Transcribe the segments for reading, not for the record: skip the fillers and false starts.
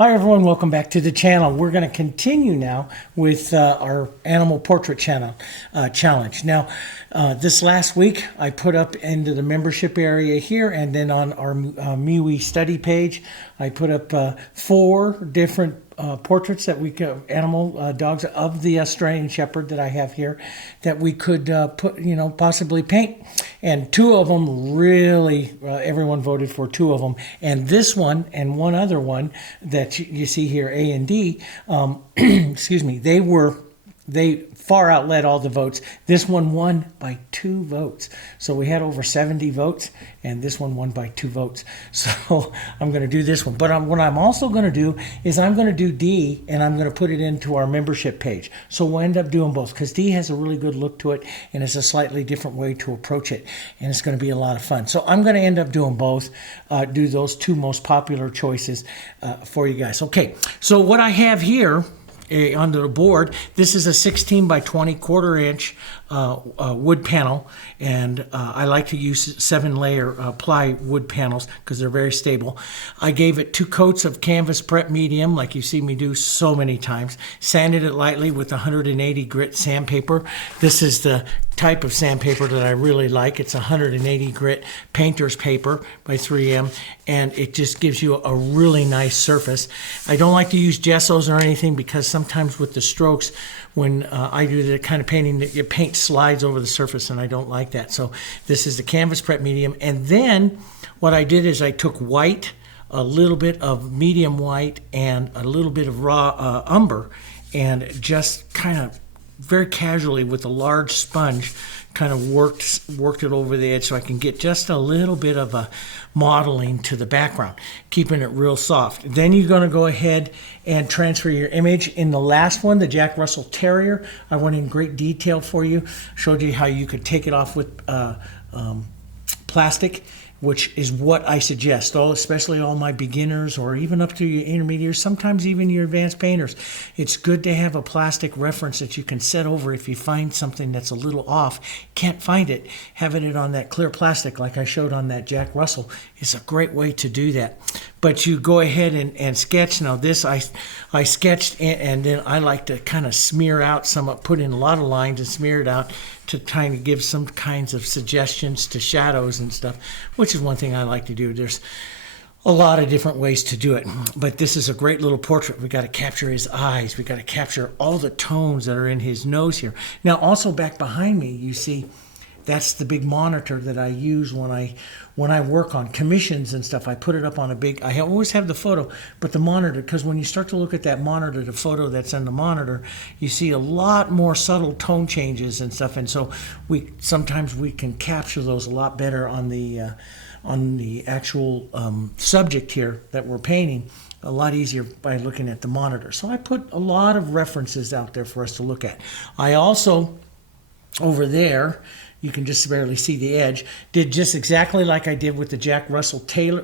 Hi everyone, welcome back to the channel. We're going to continue now with our animal portrait challenge. Now, this last week I put up into the membership area here, and then on our MeWe study page, I put up 4 different portraits that we could, animal dogs of the Australian Shepherd that I have here, that we could possibly paint. And 2 of them really, everyone voted for 2 of them. And this one and one other one that you see here, A and D, excuse me, they far outled all the votes. This one won by 2 votes. So we had over 70 votes, and this one won by 2 votes. So I'm going to do this one. But what I'm also going to do is I'm going to do D, and I'm going to put it into our membership page. So we'll end up doing both, because D has a really good look to it, and it's a slightly different way to approach it, and it's going to be a lot of fun. So I'm going to end up doing both, do those 2 most popular choices for you guys. Okay, so what I have here onto the board, this is a 16 by 20 1/4 inch wood panel, and I like to use 7-layer ply wood panels because they're very stable. I gave it 2 coats of canvas prep medium, like you see me do so many times, sanded it lightly with 180 grit sandpaper. This is the type of sandpaper that I really like. It's 180 grit painter's paper by 3M, and it just gives you a really nice surface. I don't like to use gessos or anything, because sometimes with the strokes, when I do the kind of painting, that your paint slides over the surface, and I don't like that. So this is the canvas prep medium. And then what I did is I took white, a little bit of medium white, and a little bit of raw umber, and just kind of very casually with a large sponge kind of worked it over the edge, so I can get just a little bit of a modeling to the background, keeping it real soft. Then you're going to go ahead and transfer your image. In the last one, the Jack Russell Terrier, I went in great detail for you, showed you how you could take it off with plastic, which is what I suggest, especially all my beginners, or even up to your intermediates, sometimes even your advanced painters. It's good to have a plastic reference that you can set over if you find something that's a little off, can't find it. Having it on that clear plastic, like I showed on that Jack Russell, is a great way to do that. But you go ahead and sketch. Now this I sketched, and then I like to kind of smear out put in a lot of lines and smear it out to kind of give some kinds of suggestions to shadows and stuff, which is one thing I like to do. There's a lot of different ways to do it, but this is a great little portrait. We got to capture his eyes. We got to capture all the tones that are in his nose here. Now also back behind me, you see, that's the big monitor that I use when I work on commissions and stuff. I put it up on a big, I always have the photo, but the monitor, because when you start to look at that monitor, the photo that's on the monitor, you see a lot more subtle tone changes and stuff. And so sometimes we can capture those a lot better on the actual subject here that we're painting, a lot easier by looking at the monitor. So I put a lot of references out there for us to look at. I also, over there, you can just barely see the edge, did just exactly like I did with the Jack Russell Terrier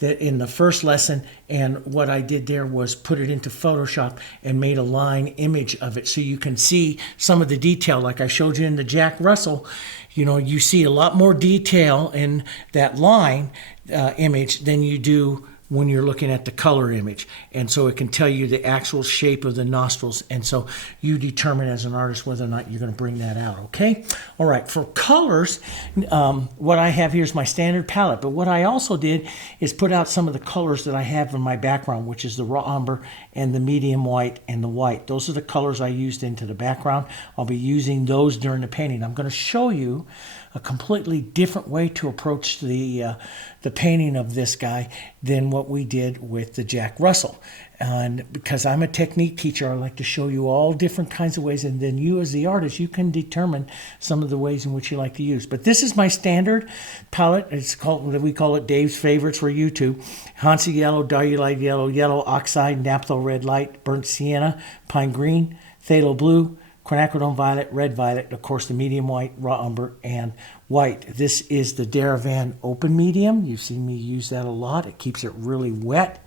that in the first lesson. And what I did there was put it into Photoshop and made a line image of it, so you can see some of the detail. Like I showed you in the Jack Russell, you see a lot more detail in that line image than you do when you're looking at the color image. And so it can tell you the actual shape of the nostrils, and so you determine as an artist whether or not you're going to bring that out. Okay, all right, for colors, what I have here is my standard palette, but what I also did is put out some of the colors that I have in my background, which is the raw umber and the medium white and the white. Those are the colors I used into the background. I'll be using those during the painting. I'm going to show you a completely different way to approach the painting of this guy than what we did with the Jack Russell. And because I'm a technique teacher, I like to show you all different kinds of ways, and then you as the artist, you can determine some of the ways in which you like to use. But this is my standard palette. We call it Dave's Favorites for YouTube. Hansa Yellow, Diarylide Yellow, Yellow, Oxide, Naphthol Red Light, Burnt Sienna, Pine Green, Phthalo Blue, Quinacridone Violet, Red Violet, of course the medium white, raw umber, and white. This is the Diarylide Open Medium. You've seen me use that a lot. It keeps it really wet.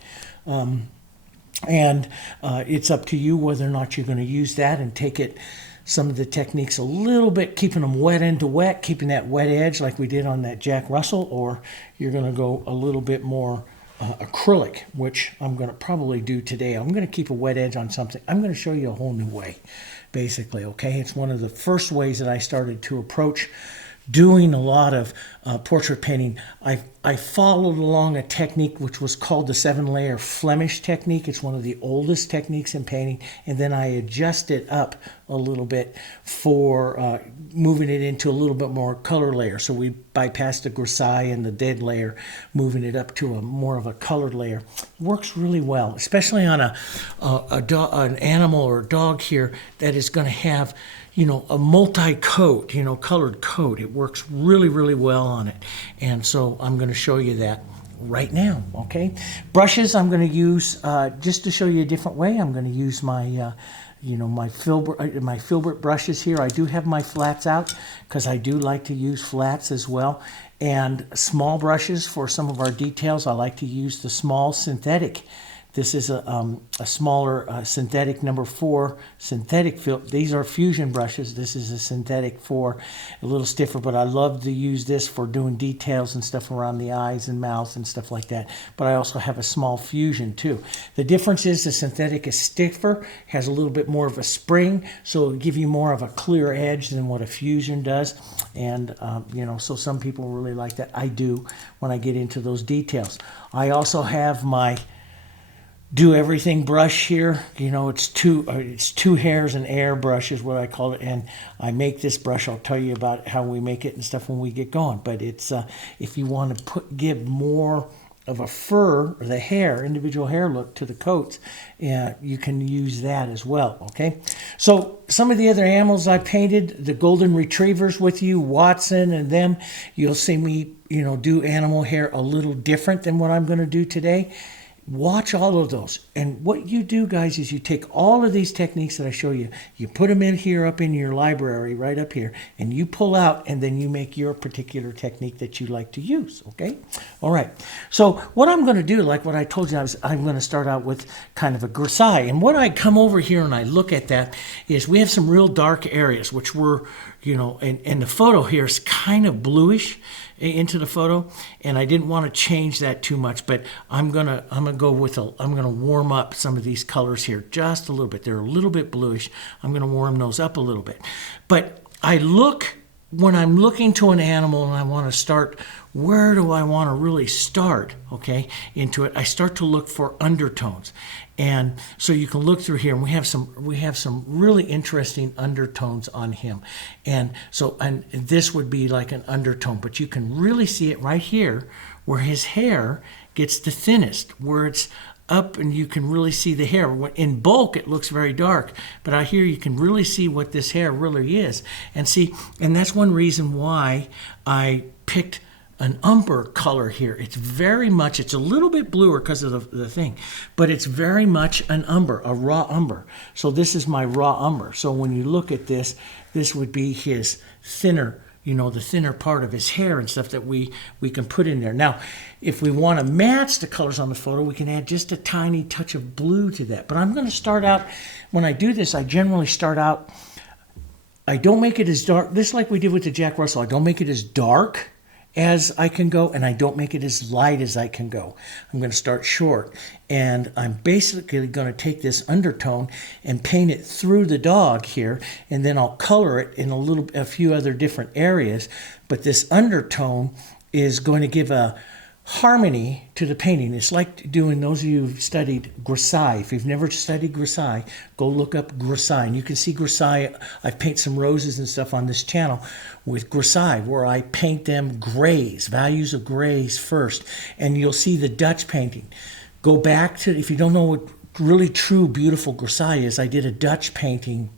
And it's up to you whether or not you're going to use that and take it, some of the techniques a little bit, keeping them wet into wet, keeping that wet edge like we did on that Jack Russell, or you're going to go a little bit more acrylic, which I'm going to probably do today. I'm going to keep a wet edge on something. I'm going to show you a whole new way, basically, okay? It's one of the first ways that I started to approach doing a lot of portrait painting. I followed along a technique which was called the 7-layer Flemish technique. It's one of the oldest techniques in painting, and then I adjust it up a little bit for moving it into a little bit more color layer. So we bypassed the Grisaille and the dead layer, moving it up to a more of a colored layer. Works really well, especially on an animal or a dog here that is going to have, you know, a multi-coat, you know, colored coat. It works really, really well on it. And so I'm going to show you that right now, okay? Brushes I'm going to use, just to show you a different way, I'm going to use my, my filbert brushes here. I do have my flats out because I do like to use flats as well. And small brushes for some of our details, I like to use the small synthetic. This is a smaller synthetic number 4 synthetic fill. These are fusion brushes. This is a synthetic 4, a little stiffer, but I love to use this for doing details and stuff around the eyes and mouth and stuff like that. But I also have a small fusion too. The difference is the synthetic is stiffer, has a little bit more of a spring, so it'll give you more of a clear edge than what a fusion does. And, so some people really like that. I do when I get into those details. I also have my do everything brush here. You know, it's two hairs and air brush is what I call it, and I make this brush. I'll tell you about how we make it and stuff when we get going. But it's if you want to give more of a fur or the hair, individual hair look to the coats, you can use that as well. Okay, so some of the other animals I painted, the golden retrievers with you, Watson and them, you'll see me do animal hair a little different than what I'm going to do today. Watch all of those. And what you do, guys, is you take all of these techniques that I show you, you put them in here up in your library, right up here, and you pull out, and then you make your particular technique that you like to use, okay? All right. So what I'm going to do, like what I told you, I'm going to start out with kind of a Grisaille. And when I come over here and I look at that is we have some real dark areas, which were, and the photo here is kind of bluish into the photo, and I didn't want to change that too much, but I'm gonna warm up some of these colors here just a little bit. They're a little bit bluish. I'm gonna warm those up a little bit. But when I'm looking to an animal and I want to start, where do I want to really start, okay, into it? I start to look for undertones. And so you can look through here, and we have some really interesting undertones on him. And this would be like an undertone, but you can really see it right here where his hair gets the thinnest, where it's up and you can really see the hair. In bulk, it looks very dark, but out here you can really see what this hair really is. And that's one reason why I picked an umber color here. It's a little bit bluer because of the thing, but it's very much an umber, a raw umber. So this is my raw umber. So when you look at this would be his thinner, the thinner part of his hair and stuff that we can put in there. Now, if we want to match the colors on the photo, we can add just a tiny touch of blue to that. But I'm going to start out, when I do this, I generally start out, I don't make it as dark, just like we did with the Jack Russell, I don't make it as dark as I can go, and I don't make it as light as I can go. I'm going to start short, and I'm basically going to take this undertone and paint it through the dog here, and then I'll color it in a few other different areas. But this undertone is going to give a harmony to the painting. It's like doing, those of you who've studied Grisaille. If you've never studied Grisaille, go look up Grisaille. And you can see Grisaille. I paint some roses and stuff on this channel with Grisaille, where I paint them grays, values of grays first. And you'll see the Dutch painting. Go back to, if you don't know what really true beautiful Grisaille is, I did a Dutch painting,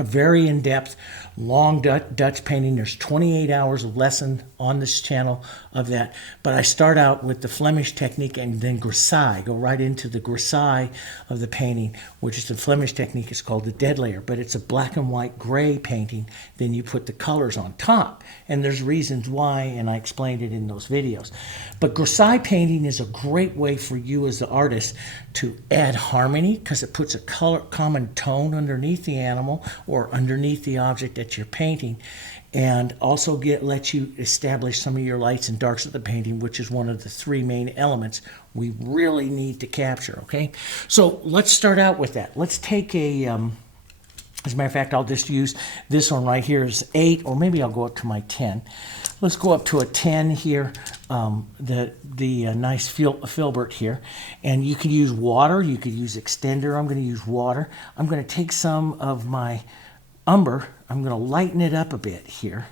a very in-depth, long Dutch painting. There's 28 hours of lesson on this channel of that. But I start out with the Flemish technique and then Grisaille. Go right into the Grisaille of the painting, which is the Flemish technique. It's called the dead layer, but it's a black and white gray painting. Then you put the colors on top. And there's reasons why, and I explained it in those videos. But Grisaille painting is a great way for you as the artist to add harmony, because it puts a common tone underneath the animal or underneath the object that you're painting. and also lets you establish some of your lights and darks of the painting, which is one of the three main elements we really need to capture, okay? So let's start out with that. Let's take a, as a matter of fact, I'll just use this one right here as 8, or maybe I'll go up to my 10. Let's go up to a 10 here, the nice filbert here. And you can use water, you could use extender. I'm going to use water. I'm going to take some of my umber. I'm going to lighten it up a bit here.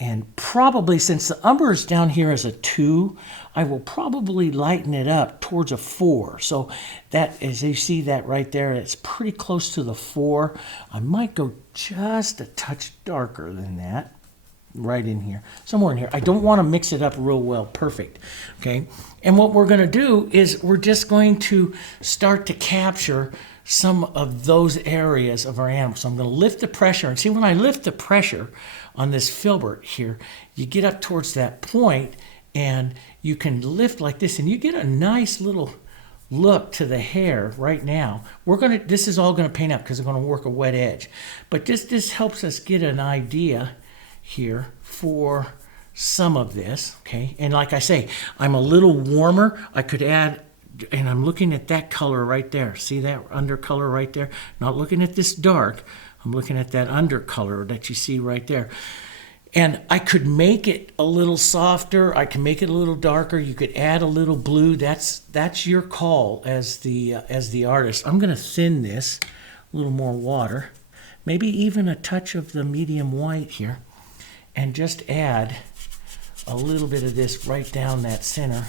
And probably, since the umber is down here as a 2, I will probably lighten it up towards a 4. So that, as you see that right there, it's pretty close to the 4. I might go just a touch darker than that. Right in here, somewhere in here. I don't want to mix it up real well, perfect, okay? And what we're going to do is we're just going to start to capture some of those areas of our animal. So I'm going to lift the pressure, and see, when I lift the pressure on this filbert here, you get up towards that point, and you can lift like this, and you get a nice little look to the hair right now. This is all going to paint up because I'm going to work a wet edge. But this helps us get an idea here for some of this, okay? And like I say, I'm a little warmer. I could add, and I'm looking at that color right there. See that undercolor right there? Not looking at this dark. I'm looking at that undercolor that you see right there. And I could make it a little softer. I can make it a little darker. You could add a little blue. That's your call as the artist. I'm going to thin this, a little more water, maybe even a touch of the medium white here. And just add a little bit of this right down that center.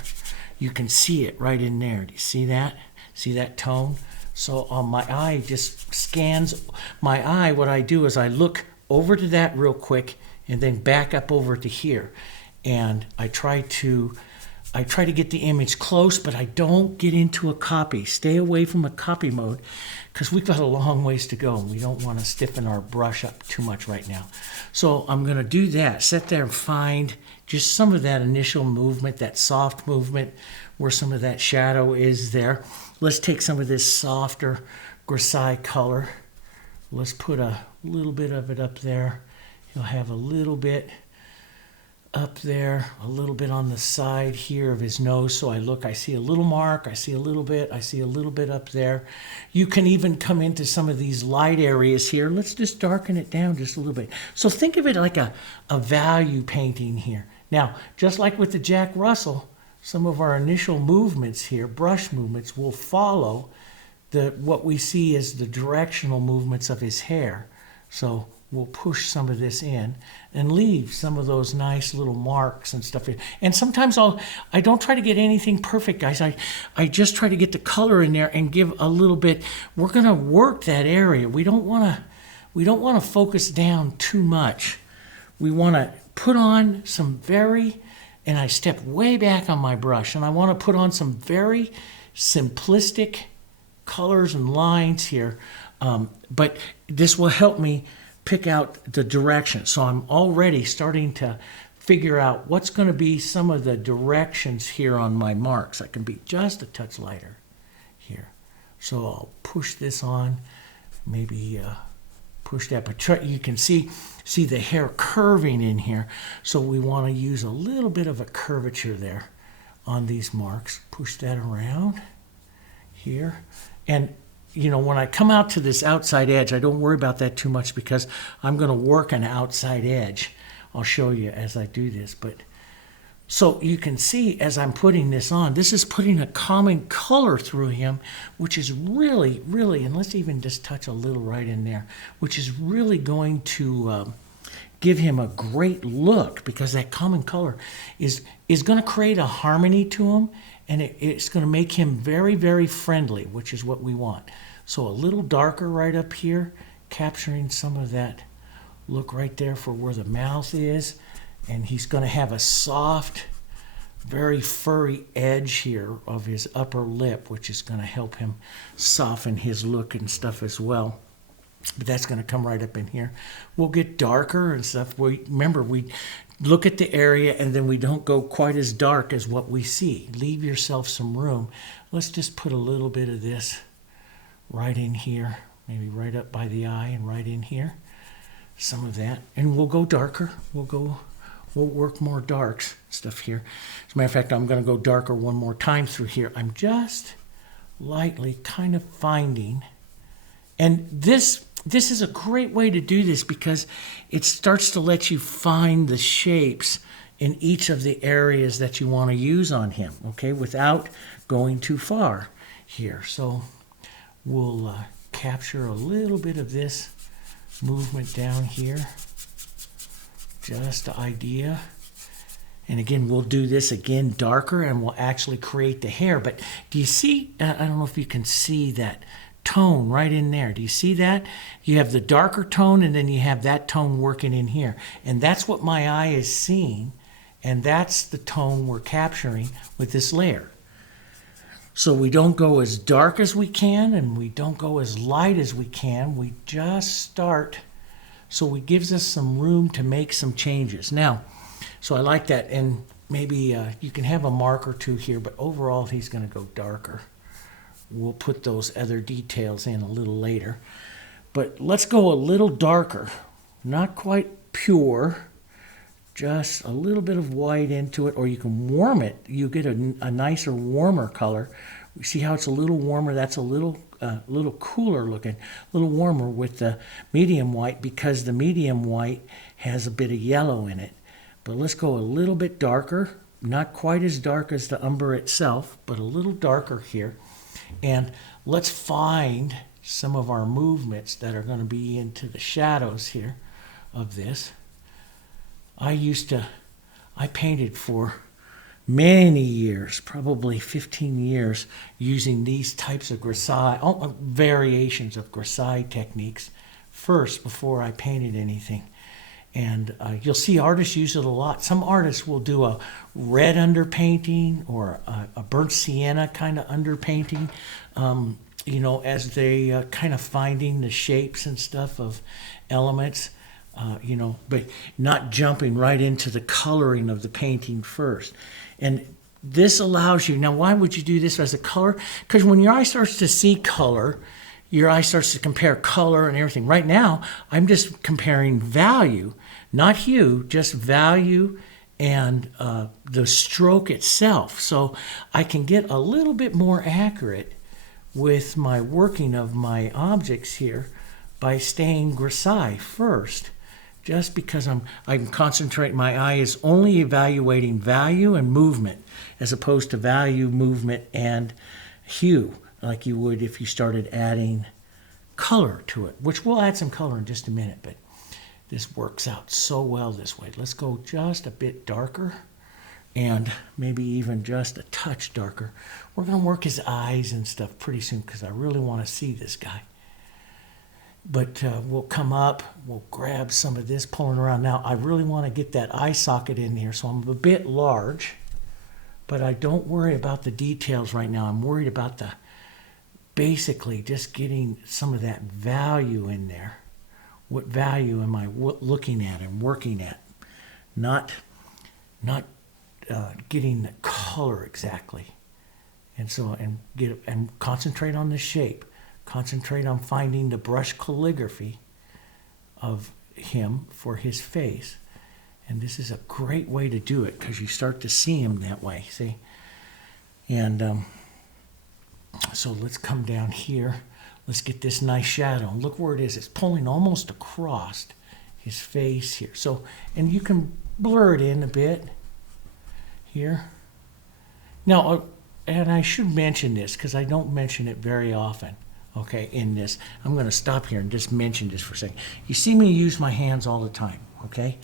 You can see it right in there. Do you see that? See that tone? So my eye just scans my eye. What I do is I look over to that real quick and then back up over to here. And I try to get the image close, but I don't get into a copy. Stay away from a copy mode because we've got a long ways to go and we don't want to stiffen our brush up too much right now. So I'm going to do that. Sit there and find just some of that initial movement, that soft movement where some of that shadow is there. Let's take some of this softer Grisaille color. Let's put a little bit of it up there. You'll have a little bit up there, a little bit on the side here of his nose. So I see a little mark, I see a little bit up there. You can even come into some of these light areas here. Let's just darken it down just a little bit. So think of it like a value painting here. Now, just like with the Jack Russell, some of our initial movements here, brush movements, will follow what we see as the directional movements of his hair. So we'll push some of this in and leave some of those nice little marks and stuff in. And sometimes I don't try to get anything perfect, guys. I just try to get the color in there and give a little bit. We're going to work that area. We don't want to focus down too much. We want to put on some and I step way back on my brush, and I want to put on some very simplistic colors and lines here. But this will help me pick out the direction. So I'm already starting to figure out what's going to be some of the directions here on my marks. I can be just a touch lighter here. So I'll push this on, maybe push that, but you can see the hair curving in here. So we want to use a little bit of a curvature there on these marks. Push that around here. And you know, when I come out to this outside edge, I don't worry about that too much because I'm going to work an outside edge. I'll show you as I do this. But so you can see as I'm putting this on, this is putting a common color through him, which is really, really, and let's even just touch a little right in there, which is really going to give him a great look, because that common color is going to create a harmony to him. And it's going to make him very, very friendly, which is what we want. So a little darker right up here, capturing some of that look right there for where the mouth is. And he's going to have a soft, very furry edge here of his upper lip, which is going to help him soften his look and stuff as well. But that's going to come right up in here. We'll get darker and stuff. Remember, we look at the area and then we don't go quite as dark as what we see. Leave yourself some room. Let's just put a little bit of this right in here, maybe right up by the eye and right in here. some of that. And we'll go darker. We'll work more darks stuff here. As a matter of fact, I'm going to go darker one more time through here. I'm just lightly kind of finding. And this is a great way to do this because it starts to let you find the shapes in each of the areas that you want to use on him, okay, without going too far here. So we'll capture a little bit of this movement down here, just the idea. And again, we'll do this again darker and we'll actually create the hair. But do you see, I don't know if you can see that tone right in there. Do you see that? You have the darker tone and then you have that tone working in here. And that's what my eye is seeing. And that's the tone we're capturing with this layer. So we don't go as dark as we can and we don't go as light as we can. We just start, so it gives us some room to make some changes. Now, so I like that, and maybe you can have a mark or two here, but overall he's going to go darker. We'll put those other details in a little later. But let's go a little darker, not quite pure, just a little bit of white into it, or you can warm it. You get a nicer, warmer color. See how it's a little warmer? That's a little cooler looking, a little warmer with the medium white because the medium white has a bit of yellow in it. But let's go a little bit darker, not quite as dark as the umber itself, but a little darker here. And let's find some of our movements that are going to be into the shadows here of this. I painted for many years, probably 15 years, using these types of Grisaille, variations of Grisaille techniques first before I painted anything. And you'll see artists use it a lot. Some artists will do a red underpainting or a burnt sienna kind of underpainting, you know, as they kind of finding the shapes and stuff of elements. You know, but not jumping right into the coloring of the painting first. And this allows you, now why would you do this as a color? Because when your eye starts to see color, your eye starts to compare color and everything. Right now, I'm just comparing value, not hue, just value and the stroke itself. So I can get a little bit more accurate with my working of my objects here by staying Grisaille first. Just because I'm concentrating, my eye is only evaluating value and movement as opposed to value, movement, and hue, like you would if you started adding color to it, which we'll add some color in just a minute, but this works out so well this way. Let's go just a bit darker and maybe even just a touch darker. We're going to work his eyes and stuff pretty soon because I really want to see this guy. But we'll come up, we'll grab some of this, pulling around. Now, I really want to get that eye socket in here, so I'm a bit large, but I don't worry about the details right now. I'm worried about basically just getting some of that value in there. What value am I looking at and working at? Not getting the color exactly. And so, and concentrate on the shape. Concentrate on finding the brush calligraphy of him for his face. And this is a great way to do it because you start to see him that way, see? And so let's come down here. Let's get this nice shadow. And look where it is. It's pulling almost across his face here. So, and you can blur it in a bit here. Now, and I should mention this because I don't mention it very often. Okay, in this, I'm going to stop here and just mention this for a second. You see me use my hands all the time, okay?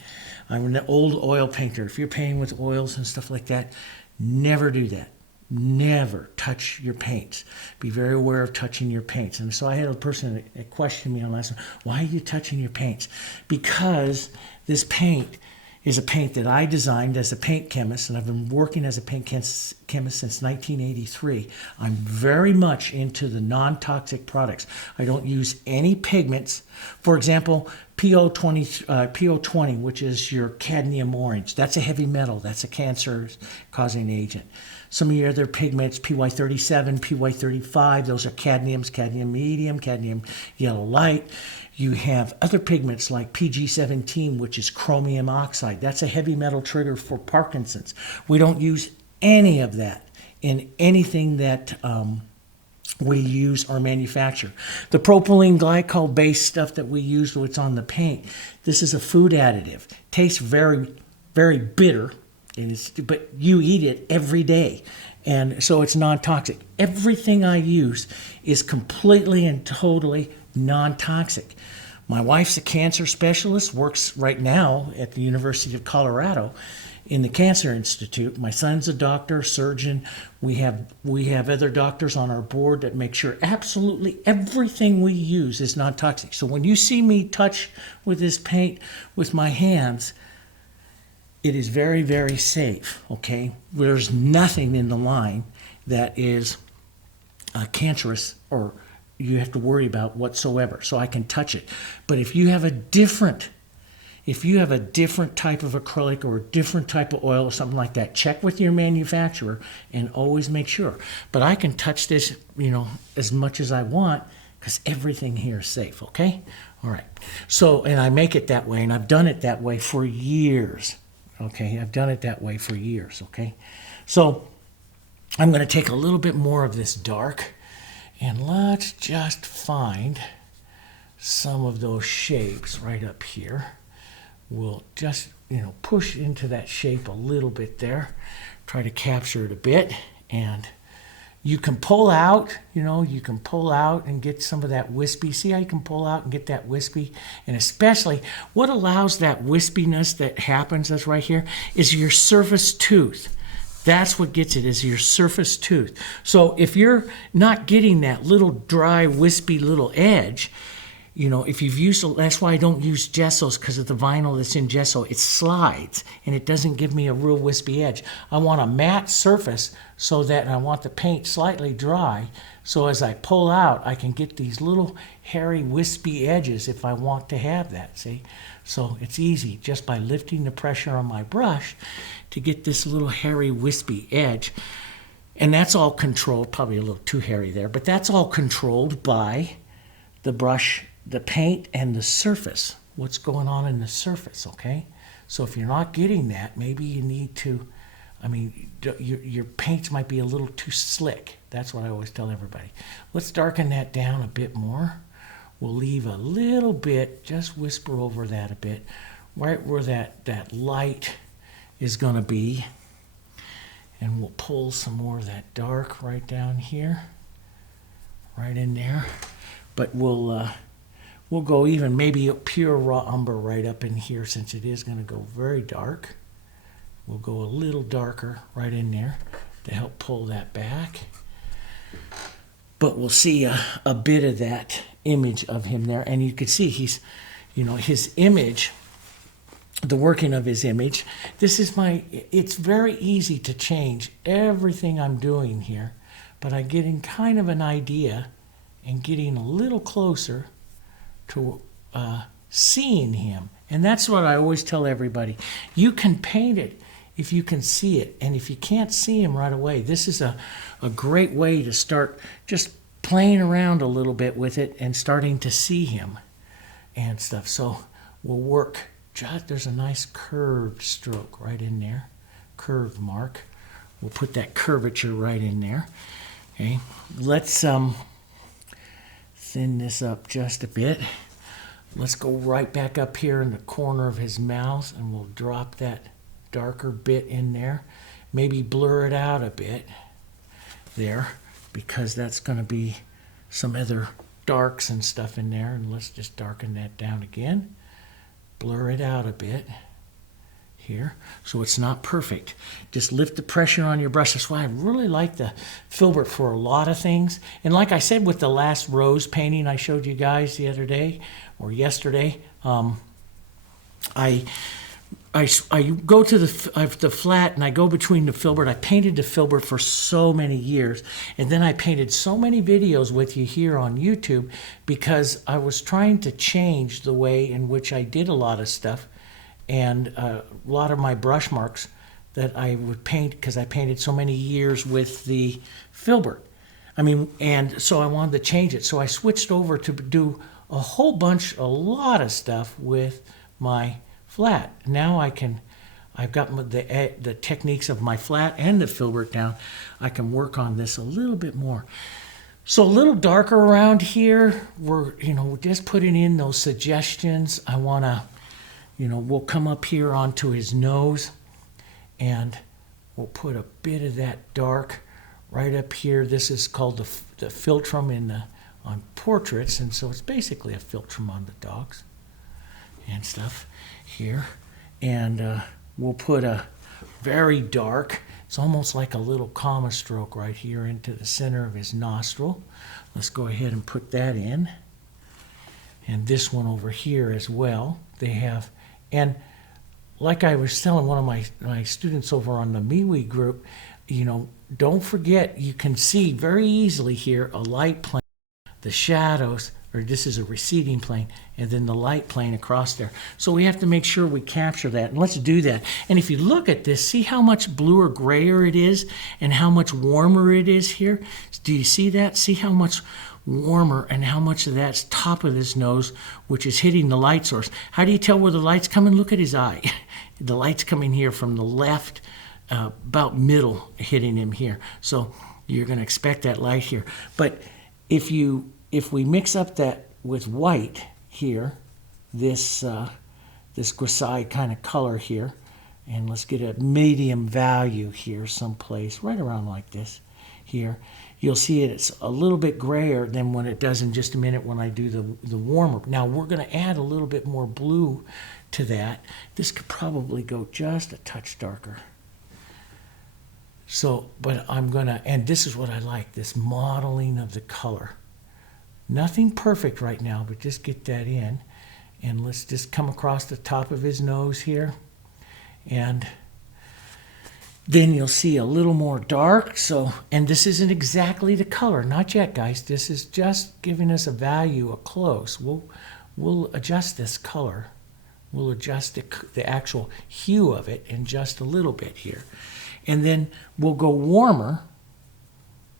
I'm an old oil painter. If you're painting with oils and stuff like that, never do that. Never touch your paints. Be very aware of touching your paints. And so I had a person that questioned me on last one, why are you touching your paints? Because this paint is a paint that I designed as a paint chemist, and I've been working as a paint chemist since 1983. I'm very much into the non-toxic products. I don't use any pigments. For example, PO20, which is your cadmium orange. That's a heavy metal. That's a cancer-causing agent. Some of your other pigments, PY37, PY35, those are cadmiums, cadmium medium, cadmium yellow light. You have other pigments like PG17, which is chromium oxide. That's a heavy metal trigger for Parkinson's. We don't use any of that in anything that we use or manufacture. The propylene glycol based stuff that we use, what's on the paint, this is a food additive. Tastes very, very bitter, but you eat it every day. And so it's non-toxic. Everything I use is completely and totally non-toxic. My wife's a cancer specialist, works right now at the University of Colorado in the Cancer Institute. My son's a doctor, surgeon. We have other doctors on our board that make sure absolutely everything we use is non-toxic. So when you see me touch with this paint with my hands, it is very, very safe, okay? There's nothing in the line that is cancerous or you have to worry about whatsoever, so I can touch it. But if you have a different type of acrylic or a different type of oil or something like that, check with your manufacturer and always make sure. But I can touch this, as much as I want because everything here is safe, okay? All right. So, and I make it that way, and I've done it that way for years, okay? I've done it that way for years, okay? So I'm going to take a little bit more of this dark, and let's just find some of those shapes right up here. We'll just, push into that shape a little bit there. Try to capture it a bit. And you can pull out, you can pull out and get some of that wispy. See how you can pull out and get that wispy? And especially what allows that wispiness that happens, that's right here, is your surface tooth. That's what gets it, is your surface tooth. So if you're not getting that little dry, wispy little edge, if you've used, that's why I don't use gessos, because of the vinyl that's in gesso. It slides, and it doesn't give me a real wispy edge. I want a matte surface so that I want the paint slightly dry, so as I pull out, I can get these little hairy, wispy edges if I want to have that, see? So it's easy, just by lifting the pressure on my brush, to get this little hairy, wispy edge. And that's all controlled, probably a little too hairy there, but that's all controlled by the brush, the paint, and the surface. What's going on in the surface, okay? So if you're not getting that, maybe you need to, your paints might be a little too slick. That's what I always tell everybody. Let's darken that down a bit more. We'll leave a little bit, just whisper over that a bit, right where that light is going to be. And we'll pull some more of that dark right down here, right in there. But we'll go even maybe a pure raw umber right up in here, since it is going to go very dark. We'll go a little darker right in there to help pull that back. But we'll see a bit of that image of him there. And you can see he's, his image, the working of his image. This is it's very easy to change everything I'm doing here, but I'm getting kind of an idea and getting a little closer to seeing him. And that's what I always tell everybody. You can paint it if you can see it. And if you can't see him right away, this is a great way to start just playing around a little bit with it and starting to see him and stuff. So we'll work. There's a nice curved stroke right in there, curved mark. We'll put that curvature right in there. Okay, let's thin this up just a bit. Let's go right back up here in the corner of his mouth, and we'll drop that darker bit in there. Maybe blur it out a bit there, because that's going to be some other darks and stuff in there. And let's just darken that down again. Blur it out a bit here, so it's not perfect. Just lift the pressure on your brush. That's why I really like the filbert for a lot of things. And like I said with the last rose painting I showed you guys the other day or yesterday, I go to the flat and I go between the filbert. I painted the filbert for so many years, and then I painted so many videos with you here on YouTube because I was trying to change the way in which I did a lot of stuff, and a lot of my brush marks that I would paint, because I painted so many years with the filbert. And so I wanted to change it. So I switched over to do a lot of stuff with my flat. Now I've got the techniques of my flat and the filbert down. I can work on this a little bit more. So a little darker around here. We're just putting in those suggestions. I want to, we'll come up here onto his nose, and we'll put a bit of that dark right up here. This is called the philtrum on portraits, and so it's basically a philtrum on the dogs and stuff here. And we'll put a very dark, it's almost like a little comma stroke right here into the center of his nostril. Let's go ahead and put that in. And this one over here as well. They have, and like I was telling one of my students over on the MeWe group, don't forget, you can see very easily here a light plane, the shadows, or this is a receding plane, and then the light plane across there. So we have to make sure we capture that, and let's do that. And if you look at this, see how much bluer grayer it is and how much warmer it is here? Do you see that? See how much warmer and how much of that's top of this nose, which is hitting the light source. How do you tell where the light's coming? Look at his eye. The light's coming here from the left, about middle, hitting him here. So you're going to expect that light here. But if we mix up that with white here, this Grisaille kind of color here, and let's get a medium value here someplace, right around like this here, you'll see it's a little bit grayer than when it does in just a minute when I do the warmer. Now we're going to add a little bit more blue to that. This could probably go just a touch darker. So, but I'm going to, and this is what I like, this modeling of the color. Nothing perfect right now, but just get that in. And let's just come across the top of his nose here. And then you'll see a little more dark. So, and this isn't exactly the color, not yet, guys. This is just giving us a value, a close. We'll adjust this color. We'll adjust the actual hue of it in just a little bit here. And then we'll go warmer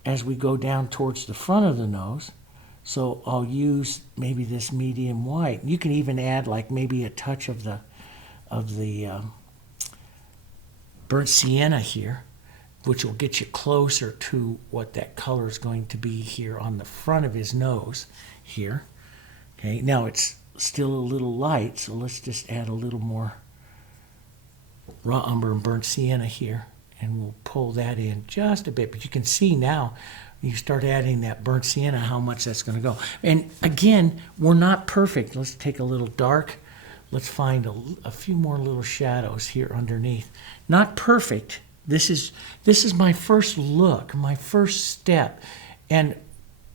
as we go down towards the front of the nose. So I'll use maybe this medium white. You can even add like maybe a touch of the burnt sienna here, which will get you closer to what that color is going to be here on the front of his nose here. Okay, now it's still a little light, so let's just add a little more raw umber and burnt sienna here, and we'll pull that in just a bit. But you can see now, you start adding that burnt sienna, how much that's going to go. And again, we're not perfect. Let's take a little dark. Let's find a few more little shadows here underneath. Not perfect. This is my first look, my first step. And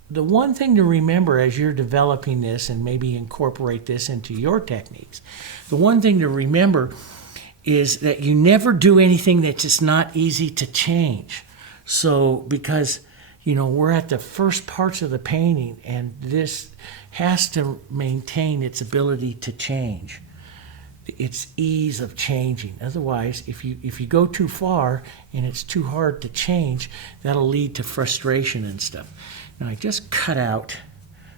the one thing to remember as you're developing this and maybe incorporate this into your techniques, the one thing to remember is that you never do anything that's just not easy to change. So because we're at the first parts of the painting, and this has to maintain its ability to change, its ease of changing. Otherwise, if you go too far and it's too hard to change, that'll lead to frustration and stuff. Now I just cut out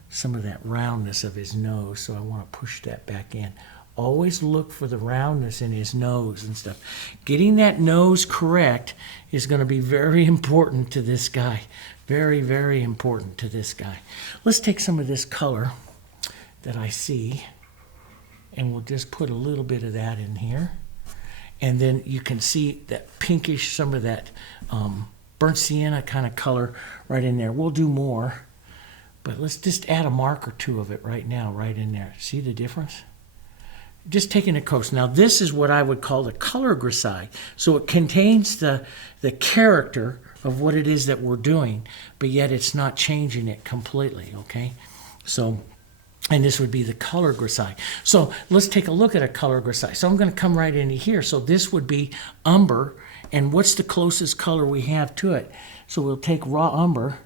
some of that roundness of his nose, so I want to push that back in. Always look for the roundness in his nose and stuff. Getting that nose correct is going to be very important to this guy. Very, very important to this guy. Let's take some of this color that I see, and we'll just put a little bit of that in here. And then you can see that pinkish, some of that burnt sienna kind of color right in there. We'll do more, but let's just add a mark or two of it right now, right in there. See the difference? Just taking it close. Now this is what I would call the color Grisaille. So it contains the character of what it is that we're doing, but yet it's not changing it completely, okay? So, and this would be the color Grisaille. So let's take a look at a color Grisaille. So I'm going to come right into here. So this would be umber, and what's the closest color we have to it? So we'll take raw umber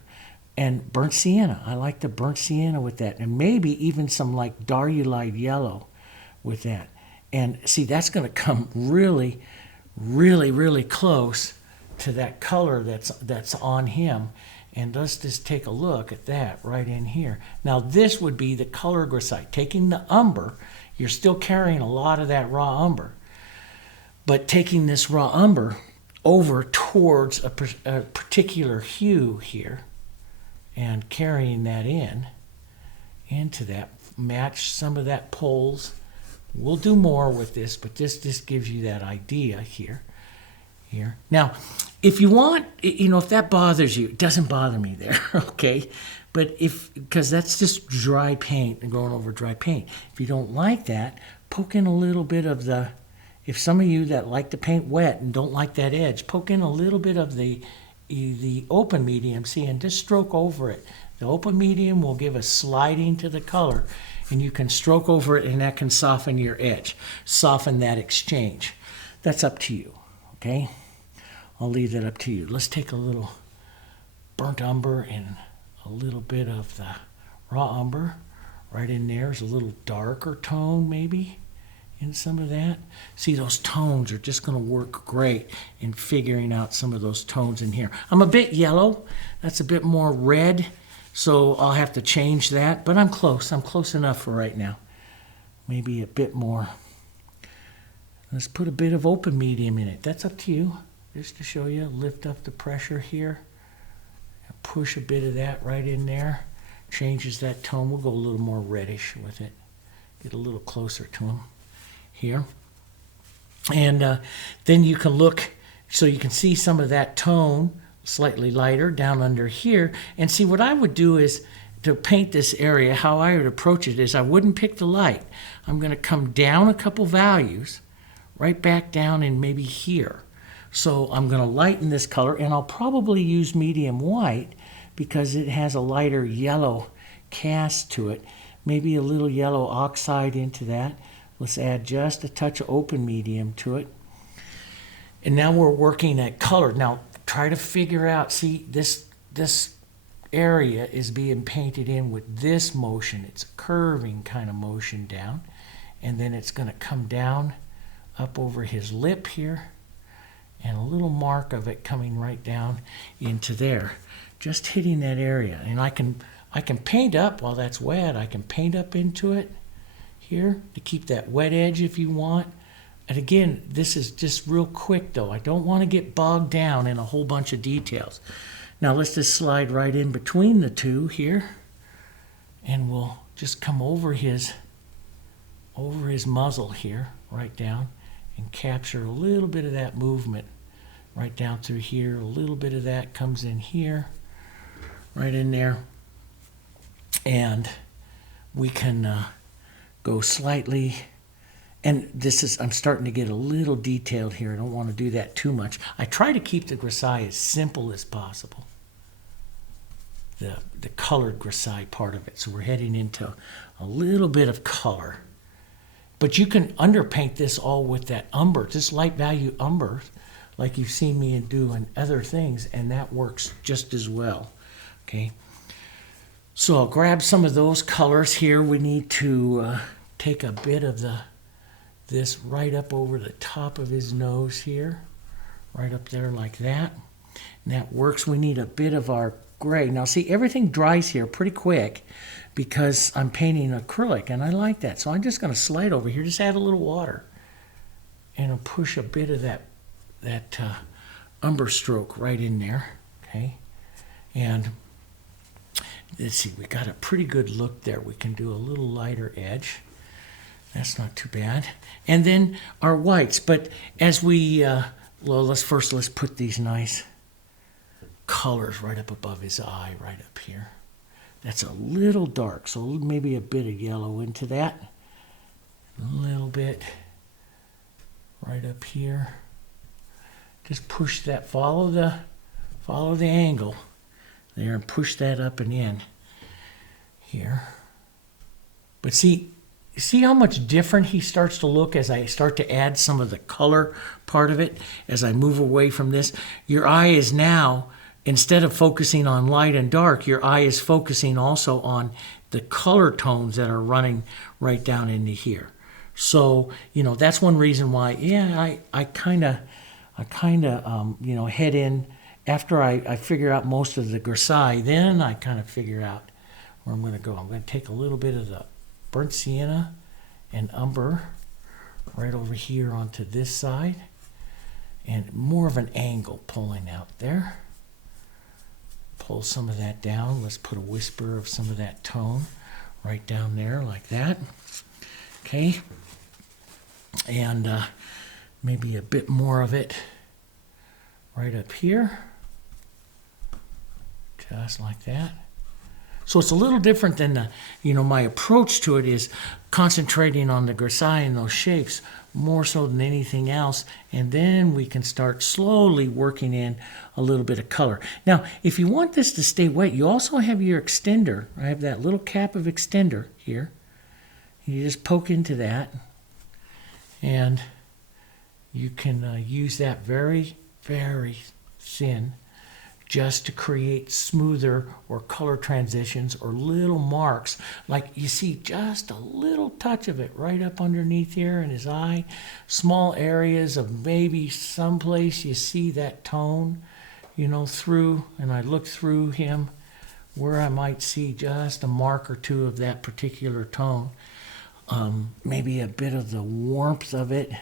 and burnt sienna. I like the burnt sienna with that, and maybe even some like Diarylide Yellow with that. And see, that's going to come really, really, really close to that color that's on him. And let's just take a look at that right in here. Now this would be the color Grisaille. Taking the umber, you're still carrying a lot of that raw umber. But taking this raw umber over towards a particular hue here and carrying that into that, match some of that pulls. We'll do more with this, but this just gives you that idea here. Now, if you want, if that bothers you, it doesn't bother me there, okay? But because that's just dry paint and going over dry paint. If you don't like that, poke in a little bit of if some of you that like to paint wet and don't like that edge, poke in a little bit of the open medium, see, and just stroke over it. The open medium will give a sliding to the color, and you can stroke over it, and that can soften your edge, soften that exchange. That's up to you, okay? I'll leave that up to you. Let's take a little burnt umber and a little bit of the raw umber right in there. Is a little darker tone maybe in some of that. See, those tones are just going to work great in figuring out some of those tones in here. I'm a bit yellow. That's a bit more red, so I'll have to change that, but I'm close. I'm close enough for right now. Maybe a bit more. Let's put a bit of open medium in it. That's up to you. Just to show you, lift up the pressure here. And push a bit of that right in there. Changes that tone. We'll go a little more reddish with it. Get a little closer to them here. And then you can look, so you can see some of that tone, slightly lighter, down under here. And see, what I would do is, to paint this area, how I would approach it is I wouldn't pick the light. I'm going to come down a couple values, right back down in maybe here. So I'm going to lighten this color, and I'll probably use medium white because it has a lighter yellow cast to it. Maybe a little yellow oxide into that. Let's add just a touch of open medium to it. And now we're working at color. Now try to figure out, see, this area is being painted in with this motion. It's a curving kind of motion down. And then it's going to come down up over his lip here. And a little mark of it coming right down into there, just hitting that area. And I can paint up while that's wet. I can paint up into it here to keep that wet edge if you want. And again, this is just real quick though. I don't want to get bogged down in a whole bunch of details. Now let's just slide right in between the two here, and we'll just come over his muzzle here, right down. And capture a little bit of that movement right down through here. A little bit of that comes in here, right in there. And we can go slightly, and I'm starting to get a little detailed here. I don't want to do that too much. I try to keep the Grisaille as simple as possible. The colored Grisaille part of it. So we're heading into a little bit of color. But you can underpaint this all with that umber, just light value umber, like you've seen me do in other things, and that works just as well. Okay. So I'll grab some of those colors here. We need to take a bit of this right up over the top of his nose here, right up there like that. And that works. We need a bit of our gray. Now see, everything dries here pretty quick, because I'm painting acrylic, and I like that. So I'm just going to slide over here, just add a little water, and I'll push a bit of that umber stroke right in there, okay? And let's see, we got a pretty good look there. We can do a little lighter edge. That's not too bad. And then our whites, but as we, well, let's put these nice colors right up above his eye, right up here. That's a little dark, so maybe a bit of yellow into that. A little bit right up here. Just push that, follow the angle there, and push that up and in here. But see how much different he starts to look as I start to add some of the color part of it, as I move away from this. Your eye is now, instead of focusing on light and dark, your eye is focusing also on the color tones that are running right down into here. So, that's one reason why, yeah, I kind of, head in after I figure out most of the Grisaille, then I kind of figure out where I'm going to go. I'm going to take a little bit of the burnt sienna and umber right over here onto this side, and more of an angle pulling out there. Pull some of that down. Let's put a whisper of some of that tone right down there like that. Okay. And maybe a bit more of it right up here. Just like that. So it's a little different than the, my approach to it is concentrating on the Grisaille and those shapes more so than anything else. And then we can start slowly working in a little bit of color. Now, if you want this to stay wet, you also have your extender. I have that little cap of extender here. You just poke into that. And you can use that very, very thin just to create smoother or color transitions or little marks. Like you see just a little touch of it right up underneath here in his eye. Small areas of maybe someplace you see that tone, through, and I look through him where I might see just a mark or two of that particular tone. Maybe a bit of the warmth of it.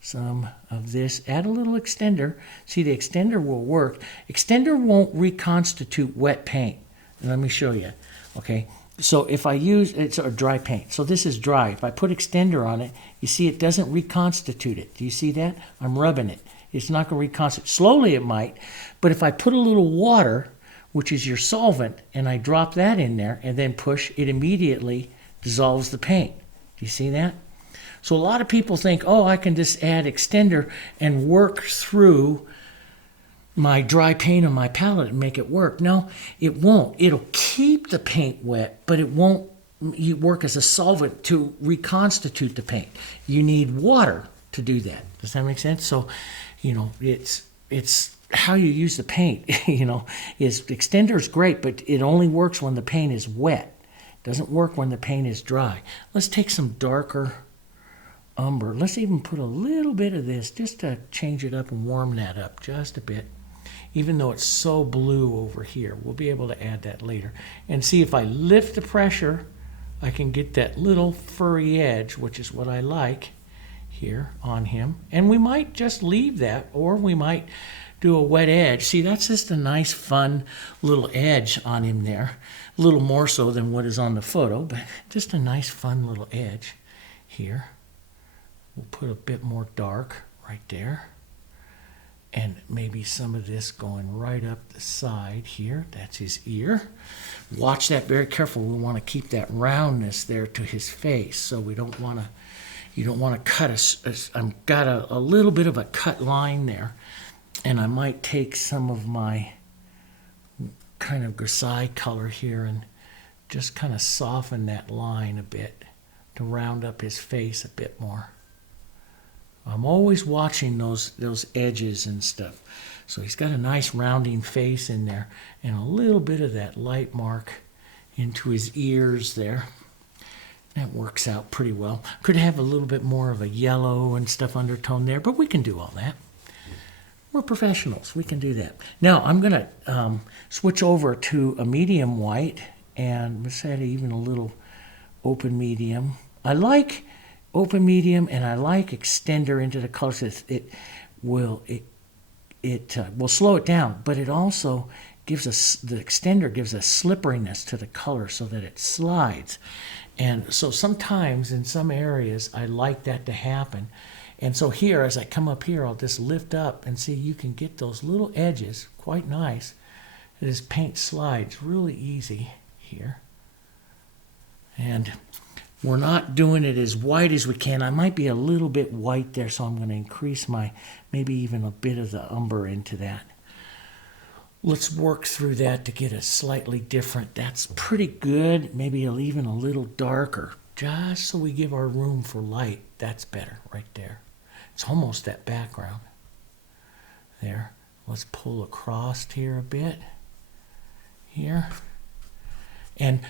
Some of this. Add a little extender. See, the extender will work. Extender won't reconstitute wet paint. And let me show you. Okay, so if I use, it's a dry paint. So this is dry. If I put extender on it, you see it doesn't reconstitute it. Do you see that? I'm rubbing it. It's not going to reconstitute. Slowly it might, but if I put a little water, which is your solvent, and I drop that in there and then push, it immediately dissolves the paint. Do you see that? So a lot of people think, oh, I can just add extender and work through my dry paint on my palette and make it work. No, it won't. It'll keep the paint wet, but it won't work as a solvent to reconstitute the paint. You need water to do that. Does that make sense? So, it's how you use the paint, is extender is great, but it only works when the paint is wet. It doesn't work when the paint is dry. Let's take some darker umber. Let's even put a little bit of this just to change it up and warm that up just a bit. Even though it's so blue over here, we'll be able to add that later. And see, if I lift the pressure, I can get that little furry edge, which is what I like here on him. And we might just leave that, or we might do a wet edge. See, that's just a nice, fun little edge on him there. A little more so than what is on the photo, but just a nice, fun little edge here. We'll put a bit more dark right there. And maybe some of this going right up the side here. That's his ear. Watch that very careful. We want to keep that roundness there to his face. So we don't want to, you don't want to cut I've got a little bit of a cut line there. And I might take some of my kind of Grisaille color here and just kind of soften that line a bit to round up his face a bit more. I'm always watching those edges and stuff. So he's got a nice rounding face in there and a little bit of that light mark into his ears there. That works out pretty well. Could have a little bit more of a yellow and stuff undertone there, but we can do all that. We're professionals. We can do that. Now I'm going to switch over to a medium white, and let's add even a little open medium. I like open medium, and I like extender into the color. So it will slow it down, but it also gives us, the extender gives a slipperiness to the color so that it slides. And so sometimes in some areas I like that to happen. And so here, as I come up here, I'll just lift up and see you can get those little edges quite nice. This paint slides really easy here. And we're not doing it as white as we can. I might be a little bit white there, so I'm going to increase my, maybe even a bit of the umber into that. Let's work through that to get a slightly different. That's pretty good. Maybe even a little darker, just so we give our room for light. That's better right there. It's almost that background. There. Let's pull across here a bit. Here. And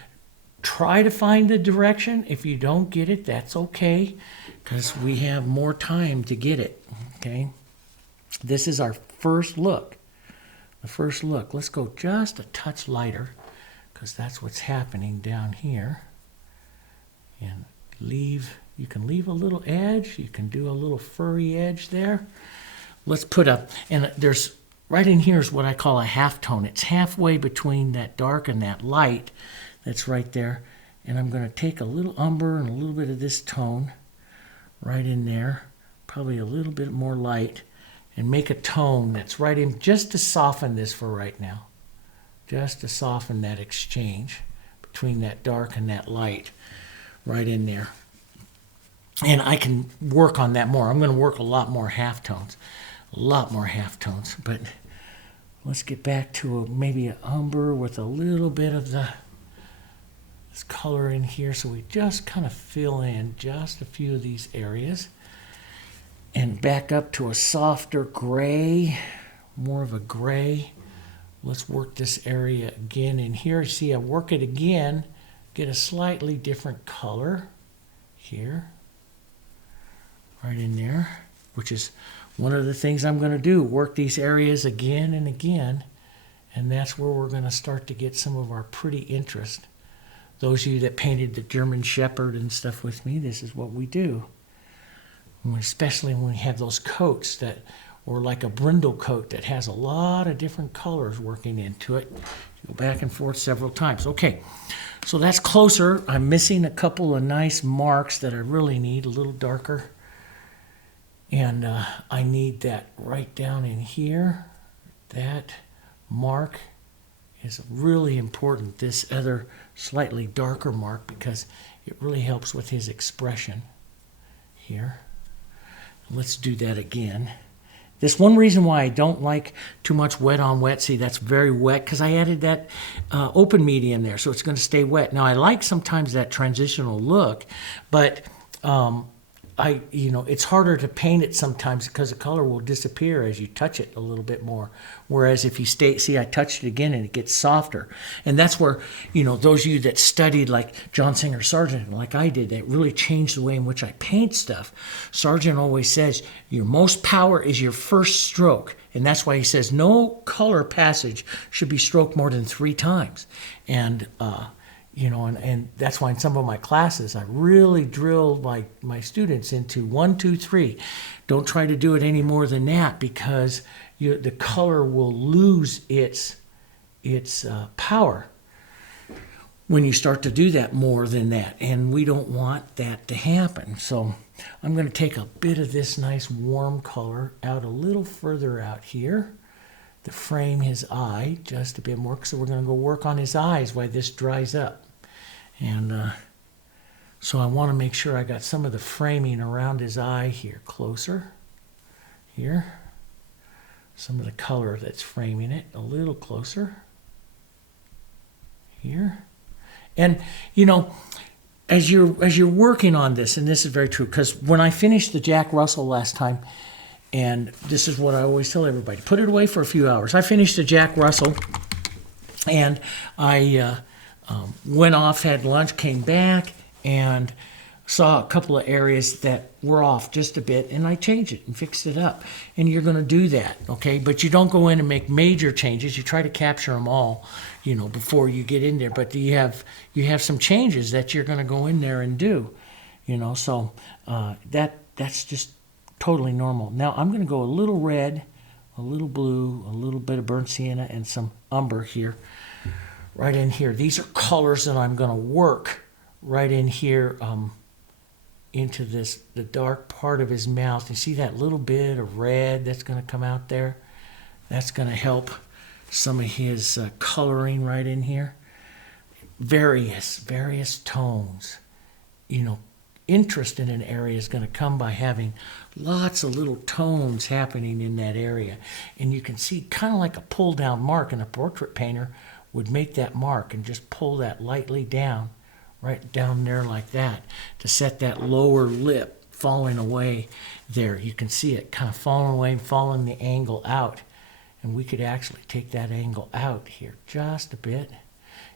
try to find the direction. If you don't get it, that's okay, because we have more time to get it. Okay. This is our first look the first look. Let's go just a touch lighter, because that's what's happening down here. And you can leave a little edge. You can do a little furry edge there. Let's put and there's, right in here is what I call a half tone. It's halfway between that dark and that light that's right there. And I'm going to take a little umber and a little bit of this tone right in there, probably a little bit more light, and make a tone that's right in, just to soften this for right now. Just to soften that exchange between that dark and that light right in there. And I can work on that more. I'm going to work a lot more halftones. A lot more halftones. But let's get back to maybe an umber with a little bit of this color in here. So we just kind of fill in just a few of these areas. And back up to a softer gray, more of a gray. Let's work this area again in here. See, I work it again, get a slightly different color here, right in there, which is one of the things I'm going to do, work these areas again and again, and that's where we're going to start to get some of our pretty interest. Those of you that painted the German Shepherd and stuff with me, this is what we do. Especially when we have those coats that, or like a brindle coat that has a lot of different colors working into it. Go back and forth several times. Okay, so that's closer. I'm missing a couple of nice marks that I really need, a little darker. And I need that right down in here. That mark is really important, this other slightly darker mark, because it really helps with his expression here. Let's do that again. This one reason why I don't like too much wet on wet, see that's very wet, because I added that open media in there, so it's going to stay wet. Now I like sometimes that transitional look, but it's harder to paint it sometimes because the color will disappear as you touch it a little bit more. Whereas if you see, I touched it again and it gets softer. And that's where, those of you that studied like John Singer Sargent, like I did, that really changed the way in which I paint stuff. Sargent always says, your most power is your first stroke. And that's why he says no color passage should be stroked more than 3 times. And, and that's why in some of my classes, I really drill my students into 1, 2, 3. Don't try to do it any more than that, because the color will lose its power when you start to do that more than that. And we don't want that to happen. So I'm going to take a bit of this nice warm color out a little further out here to frame his eye just a bit more. So we're going to go work on his eyes while this dries up. And so I want to make sure I got some of the framing around his eye here, closer, here. Some of the color that's framing it a little closer, here. And, as you're working on this, and this is very true, because when I finished the Jack Russell last time, and this is what I always tell everybody, put it away for a few hours. I finished the Jack Russell, and I went off, had lunch, came back, and saw a couple of areas that were off just a bit, and I changed it and fixed it up. And you're going to do that, okay? But you don't go in and make major changes. You try to capture them all, before you get in there. But you have some changes that you're going to go in there and do, So that's just totally normal. Now I'm going to go a little red, a little blue, a little bit of burnt sienna, and some umber here. Right in here. These are colors that I'm going to work right in here into the dark part of his mouth. You see that little bit of red that's going to come out there? That's going to help some of his coloring right in here. Various tones. Interest in an area is going to come by having lots of little tones happening in that area. And you can see kind of like a pull-down mark, and a portrait painter would make that mark and just pull that lightly down, right down there like that, to set that lower lip falling away there. You can see it kind of falling away and following the angle out. And we could actually take that angle out here just a bit.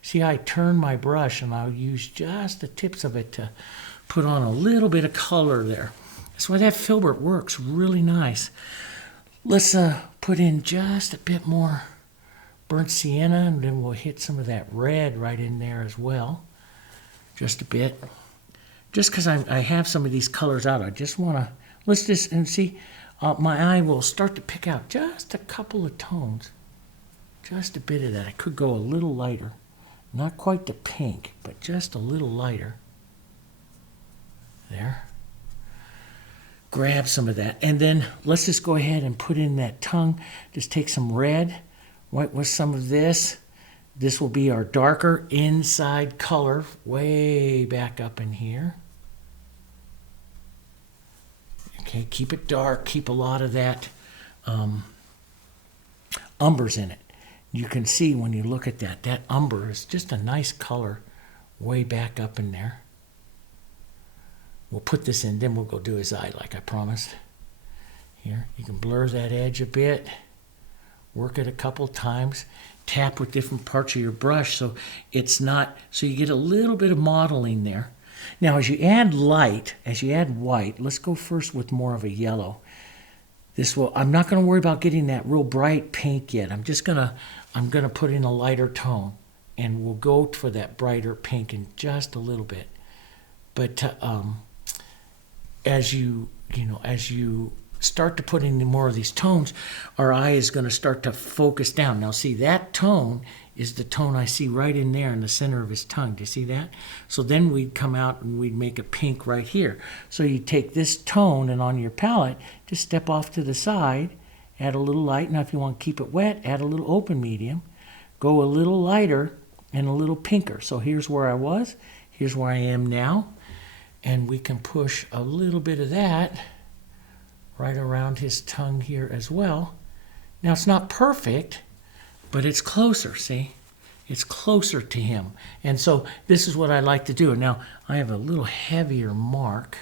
See how I turn my brush, and I'll use just the tips of it to put on a little bit of color there. That's why that filbert works really nice. Let's put in just a bit more burnt sienna, and then we'll hit some of that red right in there as well. Just a bit. Just because I have some of these colors out, I just want to, let's just, and see, my eye will start to pick out just a couple of tones. Just a bit of that. I could go a little lighter. Not quite the pink, but just a little lighter. There. Grab some of that. And then let's just go ahead and put in that tongue. Just take some red, white with some of this. This will be our darker inside color way back up in here. Okay, keep it dark. Keep a lot of that umbers in it. You can see when you look at that, that umber is just a nice color way back up in there. We'll put this in, then we'll go do his eye like I promised. Here, you can blur that edge a bit. Work it a couple times. Tap with different parts of your brush so it's not, so you get a little bit of modeling there. Now as you add light, as you add white, let's go first with more of a yellow. This will, I'm not going to worry about getting that real bright pink yet. I'm going to put in a lighter tone, and we'll go for that brighter pink in just a little bit. But as you start to put in more of these tones, our eye is going to start to focus down. Now see, that tone is the tone I see right in there in the center of his tongue. Do you see that? So then we'd come out and we'd make a pink right here. So you take this tone, and on your palette, just step off to the side, add a little light. Now if you want to keep it wet, add a little open medium. Go a little lighter and a little pinker. So here's where I was. Here's where I am now. And we can push a little bit of that right around his tongue here as well. Now it's not perfect, but it's closer, see? It's closer to him. And so this is what I like to do. Now I have a little heavier mark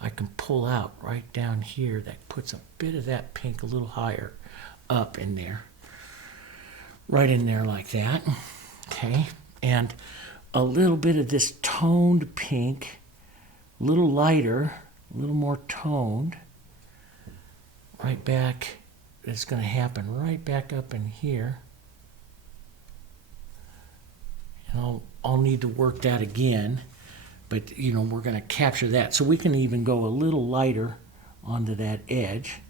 I can pull out right down here that puts a bit of that pink a little higher up in there. Right in there like that. Okay. And a little bit of this toned pink, a little lighter, a little more toned. Right back, it's going to happen right back up in here. And I'll need to work that again, but you know, we're going to capture that. So we can even go a little lighter onto that edge.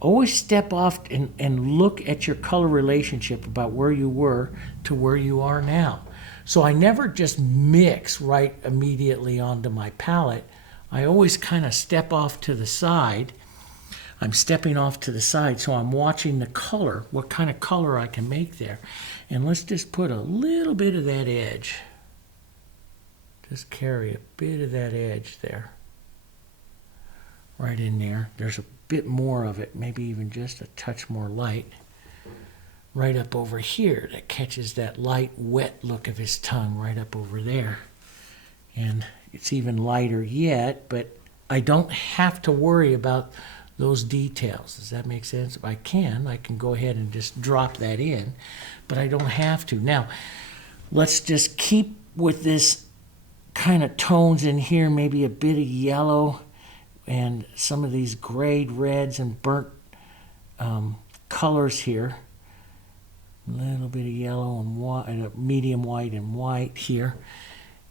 Always step off and look at your color relationship about where you were to where you are now. So I never just mix right immediately onto my palette. I always kind of step off to the side. I'm stepping off to the side, so I'm watching the color, what kind of color I can make there. And let's just put a little bit of that edge. Just carry a bit of that edge there. Right in there. There's a bit more of it, maybe even just a touch more light. Right up over here that catches that light, wet look of his tongue right up over there. And it's even lighter yet, but I don't have to worry about those details. Does that make sense? If I can go ahead and just drop that in, but I don't have to. Now, let's just keep with this kind of tones in here, maybe a bit of yellow and some of these grayed reds and burnt colors here. A little bit of yellow and white, medium white and white here.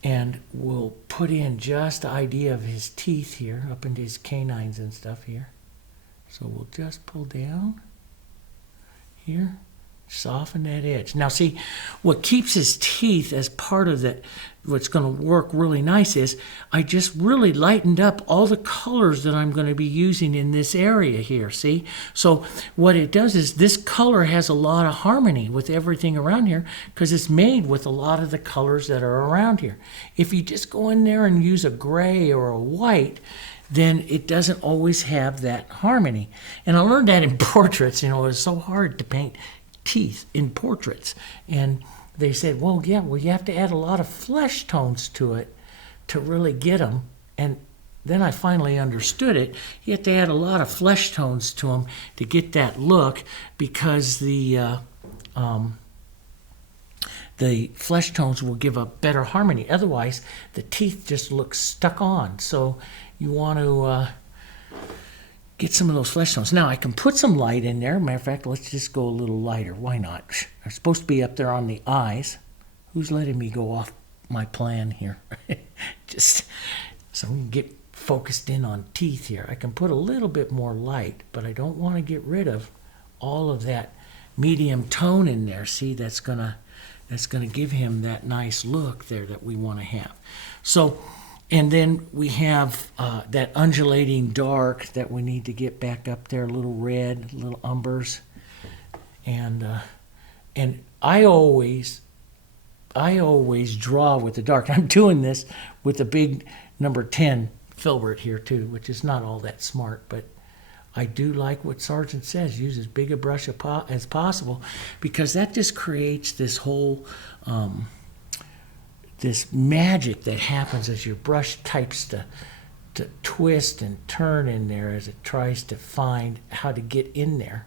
And we'll put in just the idea of his teeth here, up into his canines and stuff here. So we'll just pull down here, soften that edge. Now see, what keeps his teeth as part of that, what's going to work really nice is I just really lightened up all the colors that I'm going to be using in this area here, see? So what it does is this color has a lot of harmony with everything around here because it's made with a lot of the colors that are around here. If you just go in there and use a gray or a white, then it doesn't always have that harmony. And I learned that in portraits. You know, it's so hard to paint teeth in portraits. And they said, well, yeah, well, you have to add a lot of flesh tones to it to really get them. And then I finally understood it. You have to add a lot of flesh tones to them to get that look because the flesh tones will give a better harmony. Otherwise, the teeth just look stuck on. So you want to get some of those flesh tones. Now I can put some light in there. Matter of fact, let's just go a little lighter. Why not? I'm supposed to be up there on the eyes. Who's letting me go off my plan here? Just so we can get focused in on teeth here. I can put a little bit more light, but I don't want to get rid of all of that medium tone in there. See, that's gonna give him that nice look there that we want to have. So, and then we have that undulating dark that we need to get back up there, a little red, little umbers, and I always draw with the dark. I'm doing this with a big number 10 filbert here too, which is not all that smart, but I do like what Sargent says, use as big a brush as possible, because that just creates this whole this magic that happens as your brush types to twist and turn in there as it tries to find how to get in there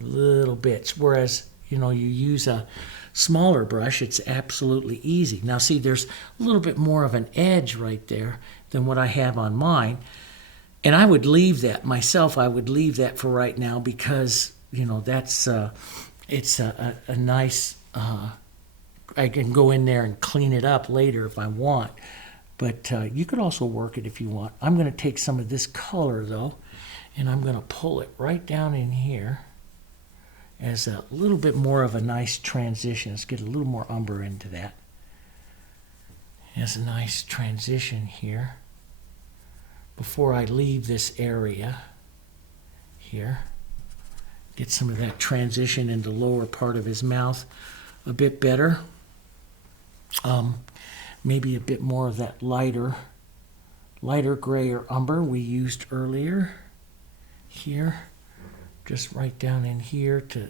little bits. Whereas, you know, you use a smaller brush, it's absolutely easy. Now see, there's a little bit more of an edge right there than what I have on mine. And I would leave that myself. I would leave that for right now because, you know, that's it's a nice. I can go in there and clean it up later if I want, but you could also work it if you want. I'm going to take some of this color though, and I'm going to pull it right down in here as a little bit more of a nice transition. Let's get a little more umber into that. As a nice transition here. Before I leave this area here, get some of that transition in the lower part of his mouth a bit better. Maybe a bit more of that lighter gray or umber we used earlier here, just right down in here to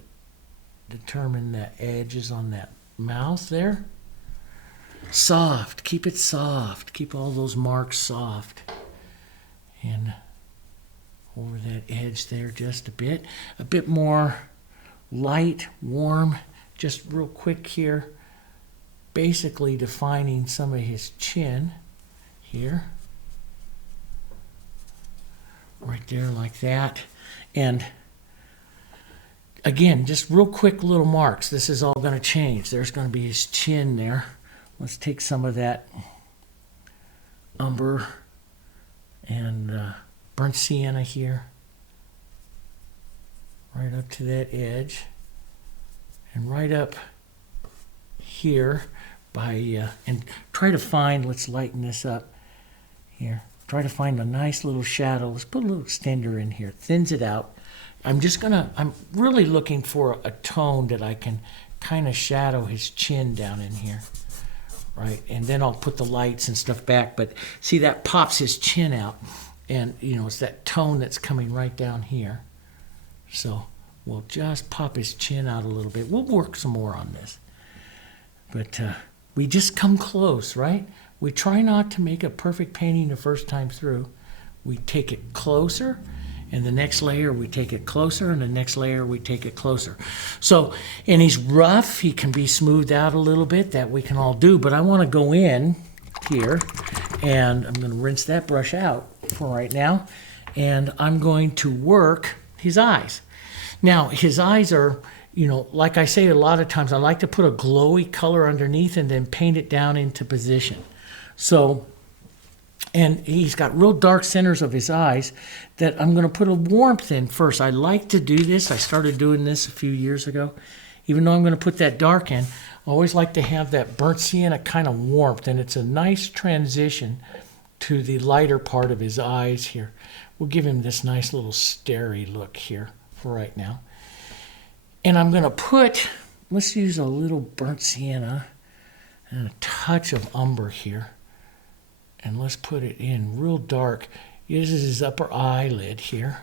determine the edges on that mouth there. Soft, keep it soft, keep all those marks soft. And over that edge there just a bit more light, warm, just real quick here, basically defining some of his chin here, right there like that. And again, just real quick little marks. This is all going to change. There's going to be his chin there. Let's take some of that umber and burnt sienna here, right up to that edge, and right up here by, and try to find, let's lighten this up here, try to find a nice little shadow. Let's put a little extender in here, thins it out. I'm really looking for a tone that I can kind of shadow his chin down in here. Right, and then I'll put the lights and stuff back, but see, that pops his chin out, and you know, it's that tone that's coming right down here. So we'll just pop his chin out a little bit. We'll work some more on this, but we just come close, right? We try not to make a perfect painting the first time through. We take it closer, and the next layer we take it closer, and the next layer we take it closer. So, and he's rough, he can be smoothed out a little bit, that we can all do, but I want to go in here, and I'm going to rinse that brush out for right now, and I'm going to work his eyes. Now, his eyes are, you know, like I say a lot of times, I like to put a glowy color underneath and then paint it down into position. So, and he's got real dark centers of his eyes that I'm going to put a warmth in first. I like to do this. I started doing this a few years ago. Even though I'm going to put that dark in, I always like to have that burnt sienna kind of warmth, and it's a nice transition to the lighter part of his eyes here. We'll give him this nice little starry look here for right now. And I'm going to put, let's use a little burnt sienna and a touch of umber here. And let's put it in real dark. This is his upper eyelid here,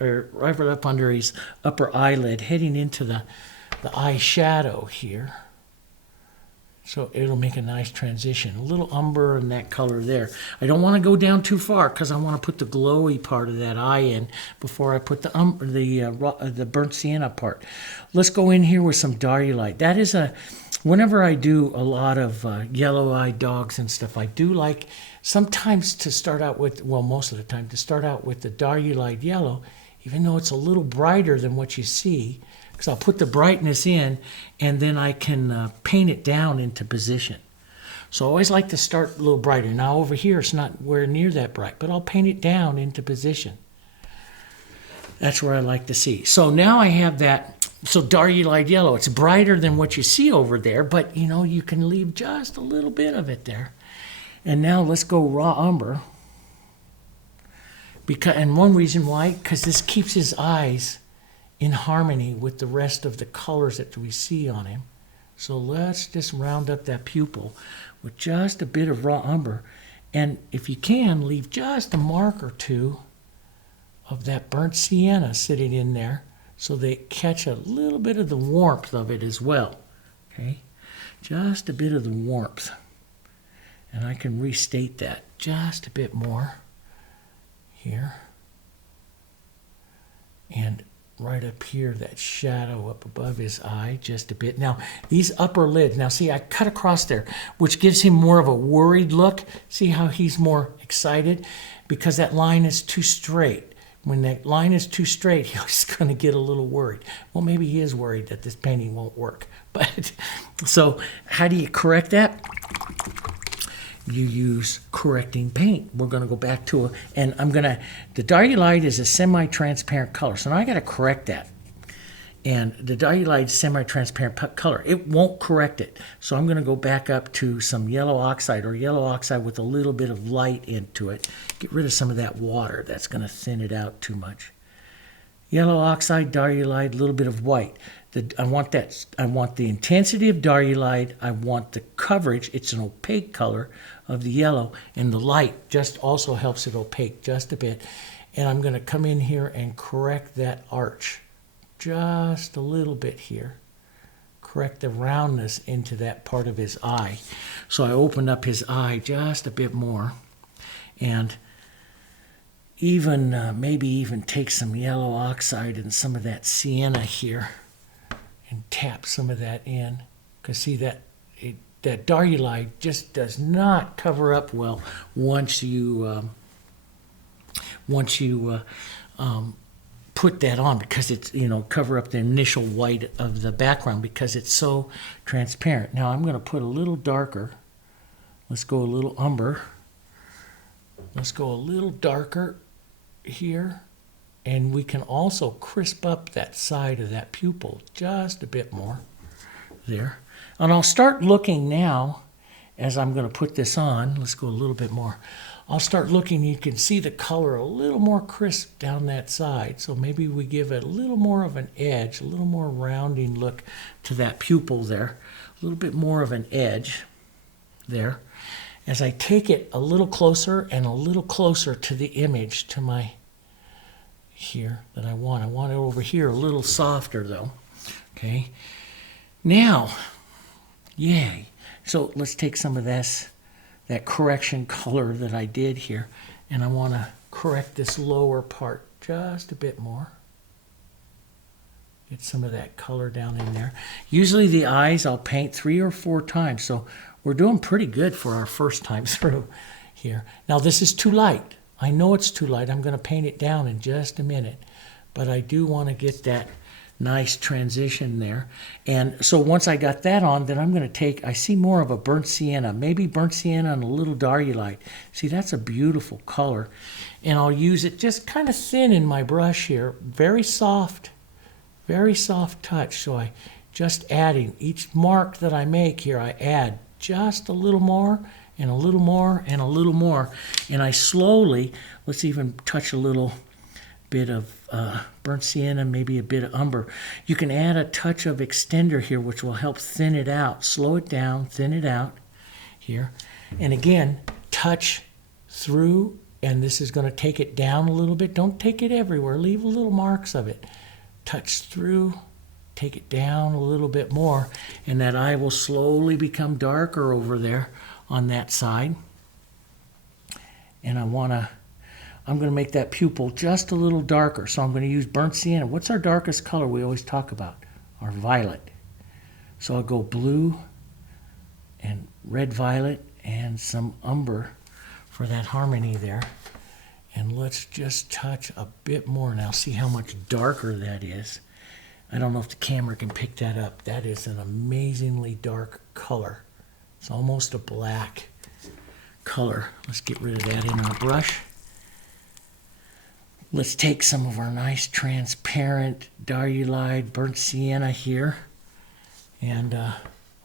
or right up under his upper eyelid, heading into the eye shadow here. So it'll make a nice transition. A little umber and that color there. I don't want to go down too far because I want to put the glowy part of that eye in before I put the burnt sienna part. Let's go in here with some Diarylide. That is whenever I do a lot of yellow-eyed dogs and stuff, I do like sometimes to start out with, well, most of the time, to start out with the Diarylide Yellow, even though it's a little brighter than what you see, because I'll put the brightness in and then I can paint it down into position. So I always like to start a little brighter. Now over here it's not where near that bright, but I'll paint it down into position. That's where I like to see. So now I have that, so Diarylide Yellow, it's brighter than what you see over there, but you know, you can leave just a little bit of it there. And now let's go raw umber. And one reason why, because this keeps his eyes in harmony with the rest of the colors that we see on him. So let's just round up that pupil with just a bit of raw umber. And if you can, leave just a mark or two of that burnt sienna sitting in there so they catch a little bit of the warmth of it as well. Okay, just a bit of the warmth. And I can restate that just a bit more here. And right up here, that shadow up above his eye, just a bit. Now, these upper lids, now see, I cut across there, which gives him more of a worried look. See how he's more excited? Because that line is too straight. When that line is too straight, he's going to get a little worried. Well, maybe he is worried that this painting won't work. But so how do you correct that? You use correcting paint. We're going to go back to and I'm going to, the Diarylide is a semi-transparent color. So now I got to correct that. And the Diarylide semi-transparent color, it won't correct it. So I'm going to go back up to some yellow oxide or yellow oxide with a little bit of light into it. Get rid of some of that water. That's going to thin it out too much. Yellow oxide, Diarylide, a little bit of white. I want the intensity of Diarylide. I want the coverage. It's an opaque color of the yellow, and the light just also helps it opaque just a bit. And I'm going to come in here and correct that arch just a little bit here. Correct the roundness into that part of his eye. So I open up his eye just a bit more, and even maybe even take some yellow oxide and some of that sienna here and tap some of that in, because see that that Diarylide just does not cover up well once you put that on, because it's, you know, cover up the initial white of the background because it's so transparent. Now I'm going to put a little darker. Let's go a little umber. Let's go a little darker here. And we can also crisp up that side of that pupil just a bit more there. And I'll start looking now as I'm going to put this on. Let's go a little bit more. I'll start looking. You can see the color a little more crisp down that side. So maybe we give it a little more of an edge, a little more rounding look to that pupil there. A little bit more of an edge there. As I take it a little closer and a little closer to the image, to my here that I want. I want it over here a little softer though. Okay. Now, yay. So let's take some of this, that correction color that I did here, and I want to correct this lower part just a bit more. Get some of that color down in there. Usually the eyes I'll paint 3 or 4 times, so we're doing pretty good for our first time through here. Now this is too light. I know it's too light. I'm going to paint it down in just a minute. But I do want to get that nice transition there. And so once I got that on, then I'm going to take, I see more of a burnt sienna. Maybe burnt sienna and a little Diarylide. See, that's a beautiful color. And I'll use it just kind of thin in my brush here. Very soft touch. So I just adding each mark that I make here, I add just a little more and a little more and a little more. And I slowly, let's even touch a little bit of burnt sienna, maybe a bit of umber. You can add a touch of extender here, which will help thin it out. Slow it down, thin it out here. And again, touch through, and this is going to take it down a little bit. Don't take it everywhere. Leave little marks of it. Touch through, take it down a little bit more, and that eye will slowly become darker over there on that side. And I'm going to make that pupil just a little darker. So I'm going to use burnt sienna. What's our darkest color we always talk about? Our violet. So I'll go blue and red violet and some umber for that harmony there. And let's just touch a bit more now. See how much darker that is. I don't know if the camera can pick that up. That is an amazingly dark color. It's almost a black color. Let's get rid of that in our brush. Let's take some of our nice transparent Diarylide burnt sienna here, and a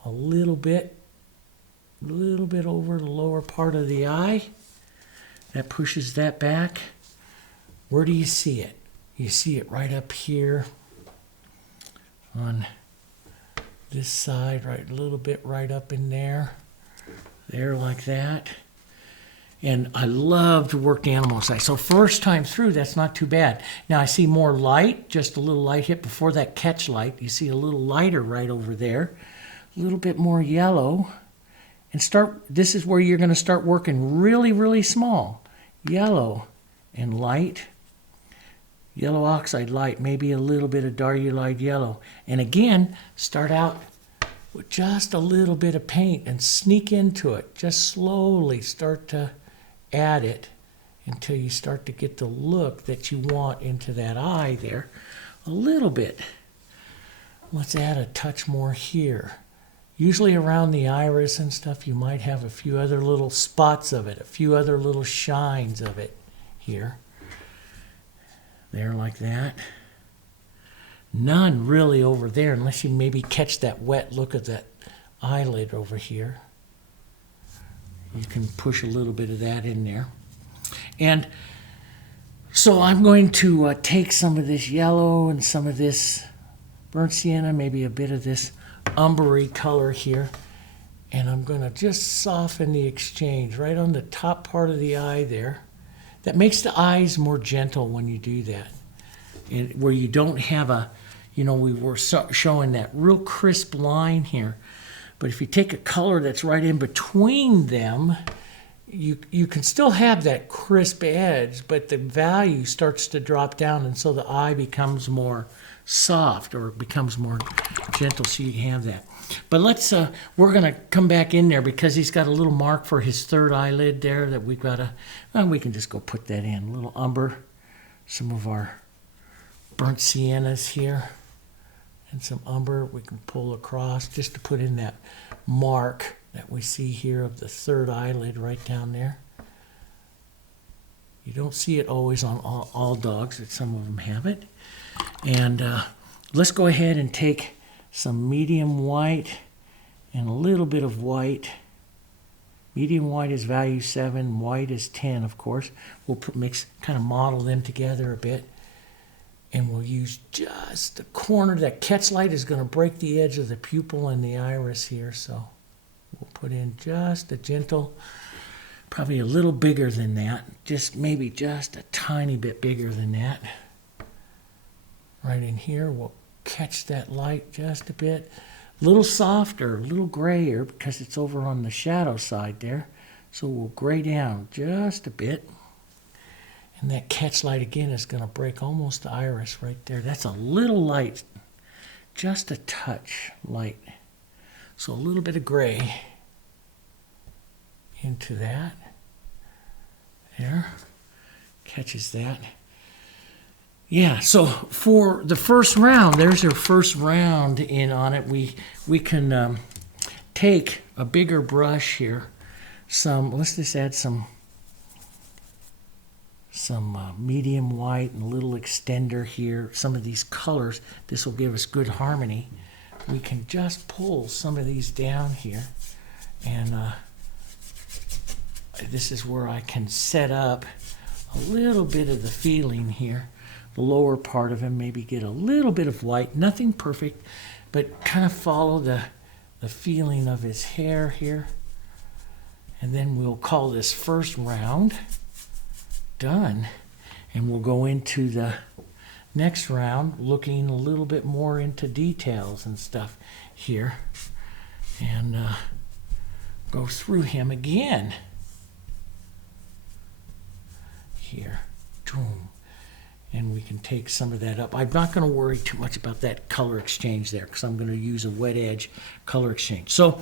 little bit over the lower part of the eye. That pushes that back. Where do you see it? You see it right up here on this side, right, a little bit right up in there. There, like that. And I love to work the animal side. So first time through, that's not too bad. Now I see more light, just a little light hit before that catch light. You see a little lighter right over there. A little bit more yellow. And this is where you're going to start working really, really small. Yellow and light. Yellow oxide light, maybe a little bit of Diarylide yellow. And again, start out with just a little bit of paint and sneak into it. Just slowly start to add it until you start to get the look that you want into that eye there. A little bit. Let's add a touch more here. Usually around the iris and stuff, you might have a few other little spots of it, a few other little shines of it here. There, like that. None really over there, unless you maybe catch that wet look of that eyelid over here. You can push a little bit of that in there. And so I'm going to take some of this yellow and some of this burnt sienna, maybe a bit of this umbery color here, and I'm going to just soften the exchange right on the top part of the eye there. That makes the eyes more gentle when you do that. And where you don't have a, we were showing that real crisp line here. But if you take a color that's right in between them, you can still have that crisp edge, but the value starts to drop down, and so the eye becomes more soft, or it becomes more gentle, so you can have that. But we're going to come back in there because he's got a little mark for his third eyelid there that we've got to, we can just go put that in. A little umber, some of our burnt siennas here, and some umber we can pull across just to put in that mark that we see here of the third eyelid right down there. You don't see it always on all dogs, but some of them have it. And let's go ahead and take some medium white and a little bit of white. Medium white is value 7, white is 10, of course. We'll kind of model them together a bit. And we'll use just the corner. That catch light is going to break the edge of the pupil and the iris here. So we'll put in just a gentle, probably a little bigger than that. Maybe just a tiny bit bigger than that. Right in here, we'll catch that light just a bit. A little softer, a little grayer because it's over on the shadow side there. So we'll gray down just a bit. And that catch light again is going to break almost the iris right there. That's a little light, just a touch light. So a little bit of gray into that. There, catches that. Yeah, so for the first round, there's our first round in on it. We can take a bigger brush here. Let's just add some medium white and a little extender here. Some of these colors, this will give us good harmony. We can just pull some of these down here, and this is where I can set up a little bit of the feeling here. The lower part of him, maybe get a little bit of white, nothing perfect, but kind of follow the feeling of his hair here. And then we'll call this first round done, and we'll go into the next round looking a little bit more into details and stuff here, and go through him again here. Boom. And we can take some of that up. I'm not going to worry too much about that color exchange there because I'm going to use a wet edge color exchange. So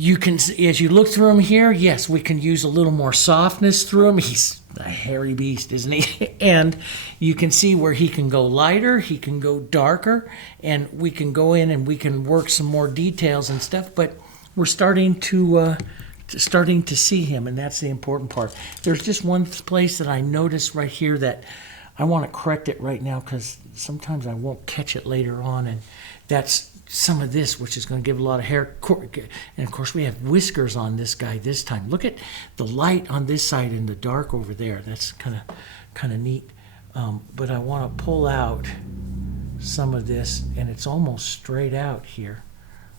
You can, as you look through him here, yes, we can use a little more softness through him. He's a hairy beast, isn't he? And you can see where he can go lighter, he can go darker, and we can go in and we can work some more details and stuff, but we're starting to see him, and that's the important part. There's just one place that I noticed right here that I want to correct it right now because sometimes I won't catch it later on, and that's some of this, which is going to give a lot of hair. And of course we have whiskers on this guy this time. Look at the light on this side and the dark over there. That's kind of neat. But I want to pull out some of this, and it's almost straight out here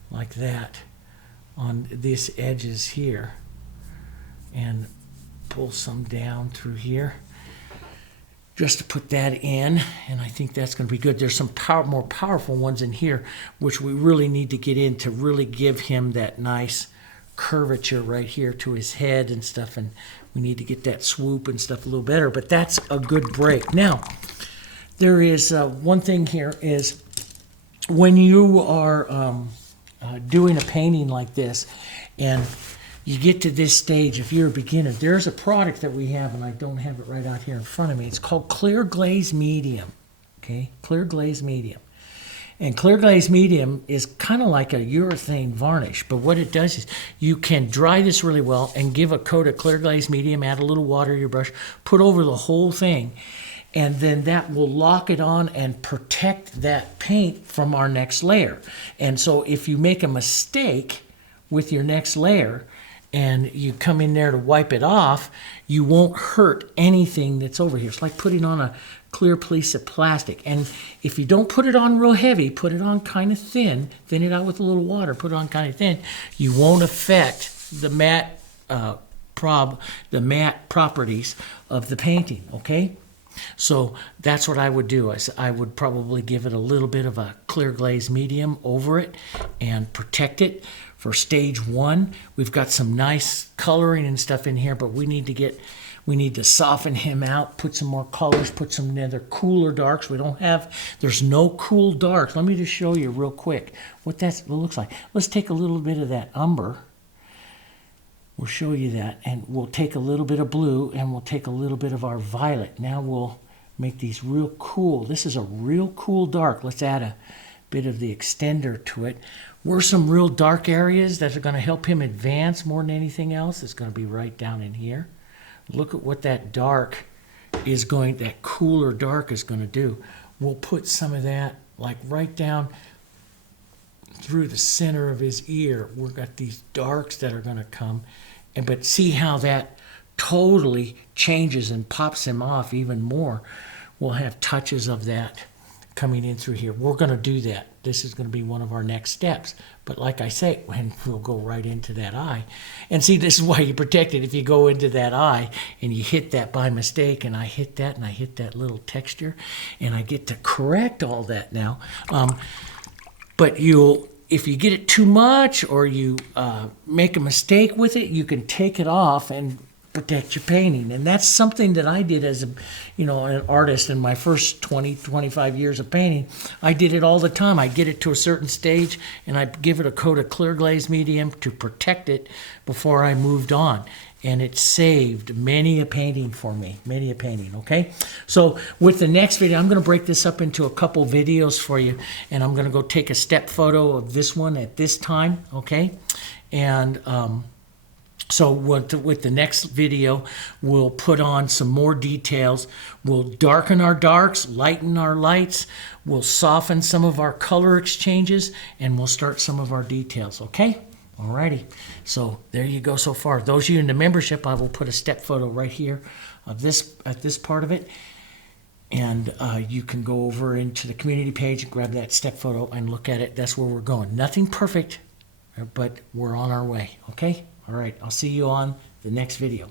like that on these edges here, and pull some down through here just to put that in, and I think that's going to be good. There's some more powerful ones in here, which we really need to get in to really give him that nice curvature right here to his head and stuff, and we need to get that swoop and stuff a little better, but that's a good break. Now, there is one thing here is when you are doing a painting like this, and you get to this stage, if you're a beginner, there's a product that we have, and I don't have it right out here in front of me. It's called Clear Glaze Medium, okay? Clear Glaze Medium. And Clear Glaze Medium is kind of like a urethane varnish, but what it does is you can dry this really well and give a coat of Clear Glaze Medium, add a little water to your brush, put over the whole thing, and then that will lock it on and protect that paint from our next layer. And so if you make a mistake with your next layer, and you come in there to wipe it off, you won't hurt anything that's over here. It's like putting on a clear piece of plastic. And if you don't put it on real heavy, put it on kind of thin it out with a little water, put it on kind of thin, you won't affect the matte properties of the painting, okay? So that's what I would do. I would probably give it a little bit of a clear glaze medium over it and protect it. For stage one, we've got some nice coloring and stuff in here, but we need to soften him out, put some more colors, put some other cooler darks. There's no cool darks. Let me just show you real quick what that looks like. Let's take a little bit of that umber. We'll show you that, and we'll take a little bit of blue, and we'll take a little bit of our violet. Now we'll make these real cool. This is a real cool dark. Let's add a bit of the extender to it. Where's some real dark areas that are going to help him advance more than anything else? It's going to be right down in here. Look at what that dark is going, that cooler dark is going to do. We'll put some of that like right down through the center of his ear. We've got these darks that are going to come, but see how that totally changes and pops him off even more. We'll have touches of that coming in through here. We're going to do that. This is going to be one of our next steps. But like I say, when we'll go right into that eye. And see, this is why you protect it. If you go into that eye and you hit that by mistake, and I hit that, and I hit that little texture, and I get to correct all that now. But if you get it too much or you make a mistake with it, you can take it off and protect your painting. And that's something that I did as an artist in my first 25 years of painting. I did it all the time. I'd get it to a certain stage and I'd give it a coat of clear glaze medium to protect it before I moved on. And it saved many a painting for me, many a painting, okay? So with the next video, I'm gonna break this up into a couple videos for you, and I'm gonna go take a step photo of this one at this time, okay? And so with the next video, we'll put on some more details. We'll darken our darks, lighten our lights. We'll soften some of our color exchanges, and we'll start some of our details, okay? Alrighty, so there you go so far. Those of you in the membership, I will put a step photo right here of this at this part of it. And you can go over into the community page and grab that step photo and look at it. That's where we're going. Nothing perfect, but we're on our way, okay? All right, I'll see you on the next video.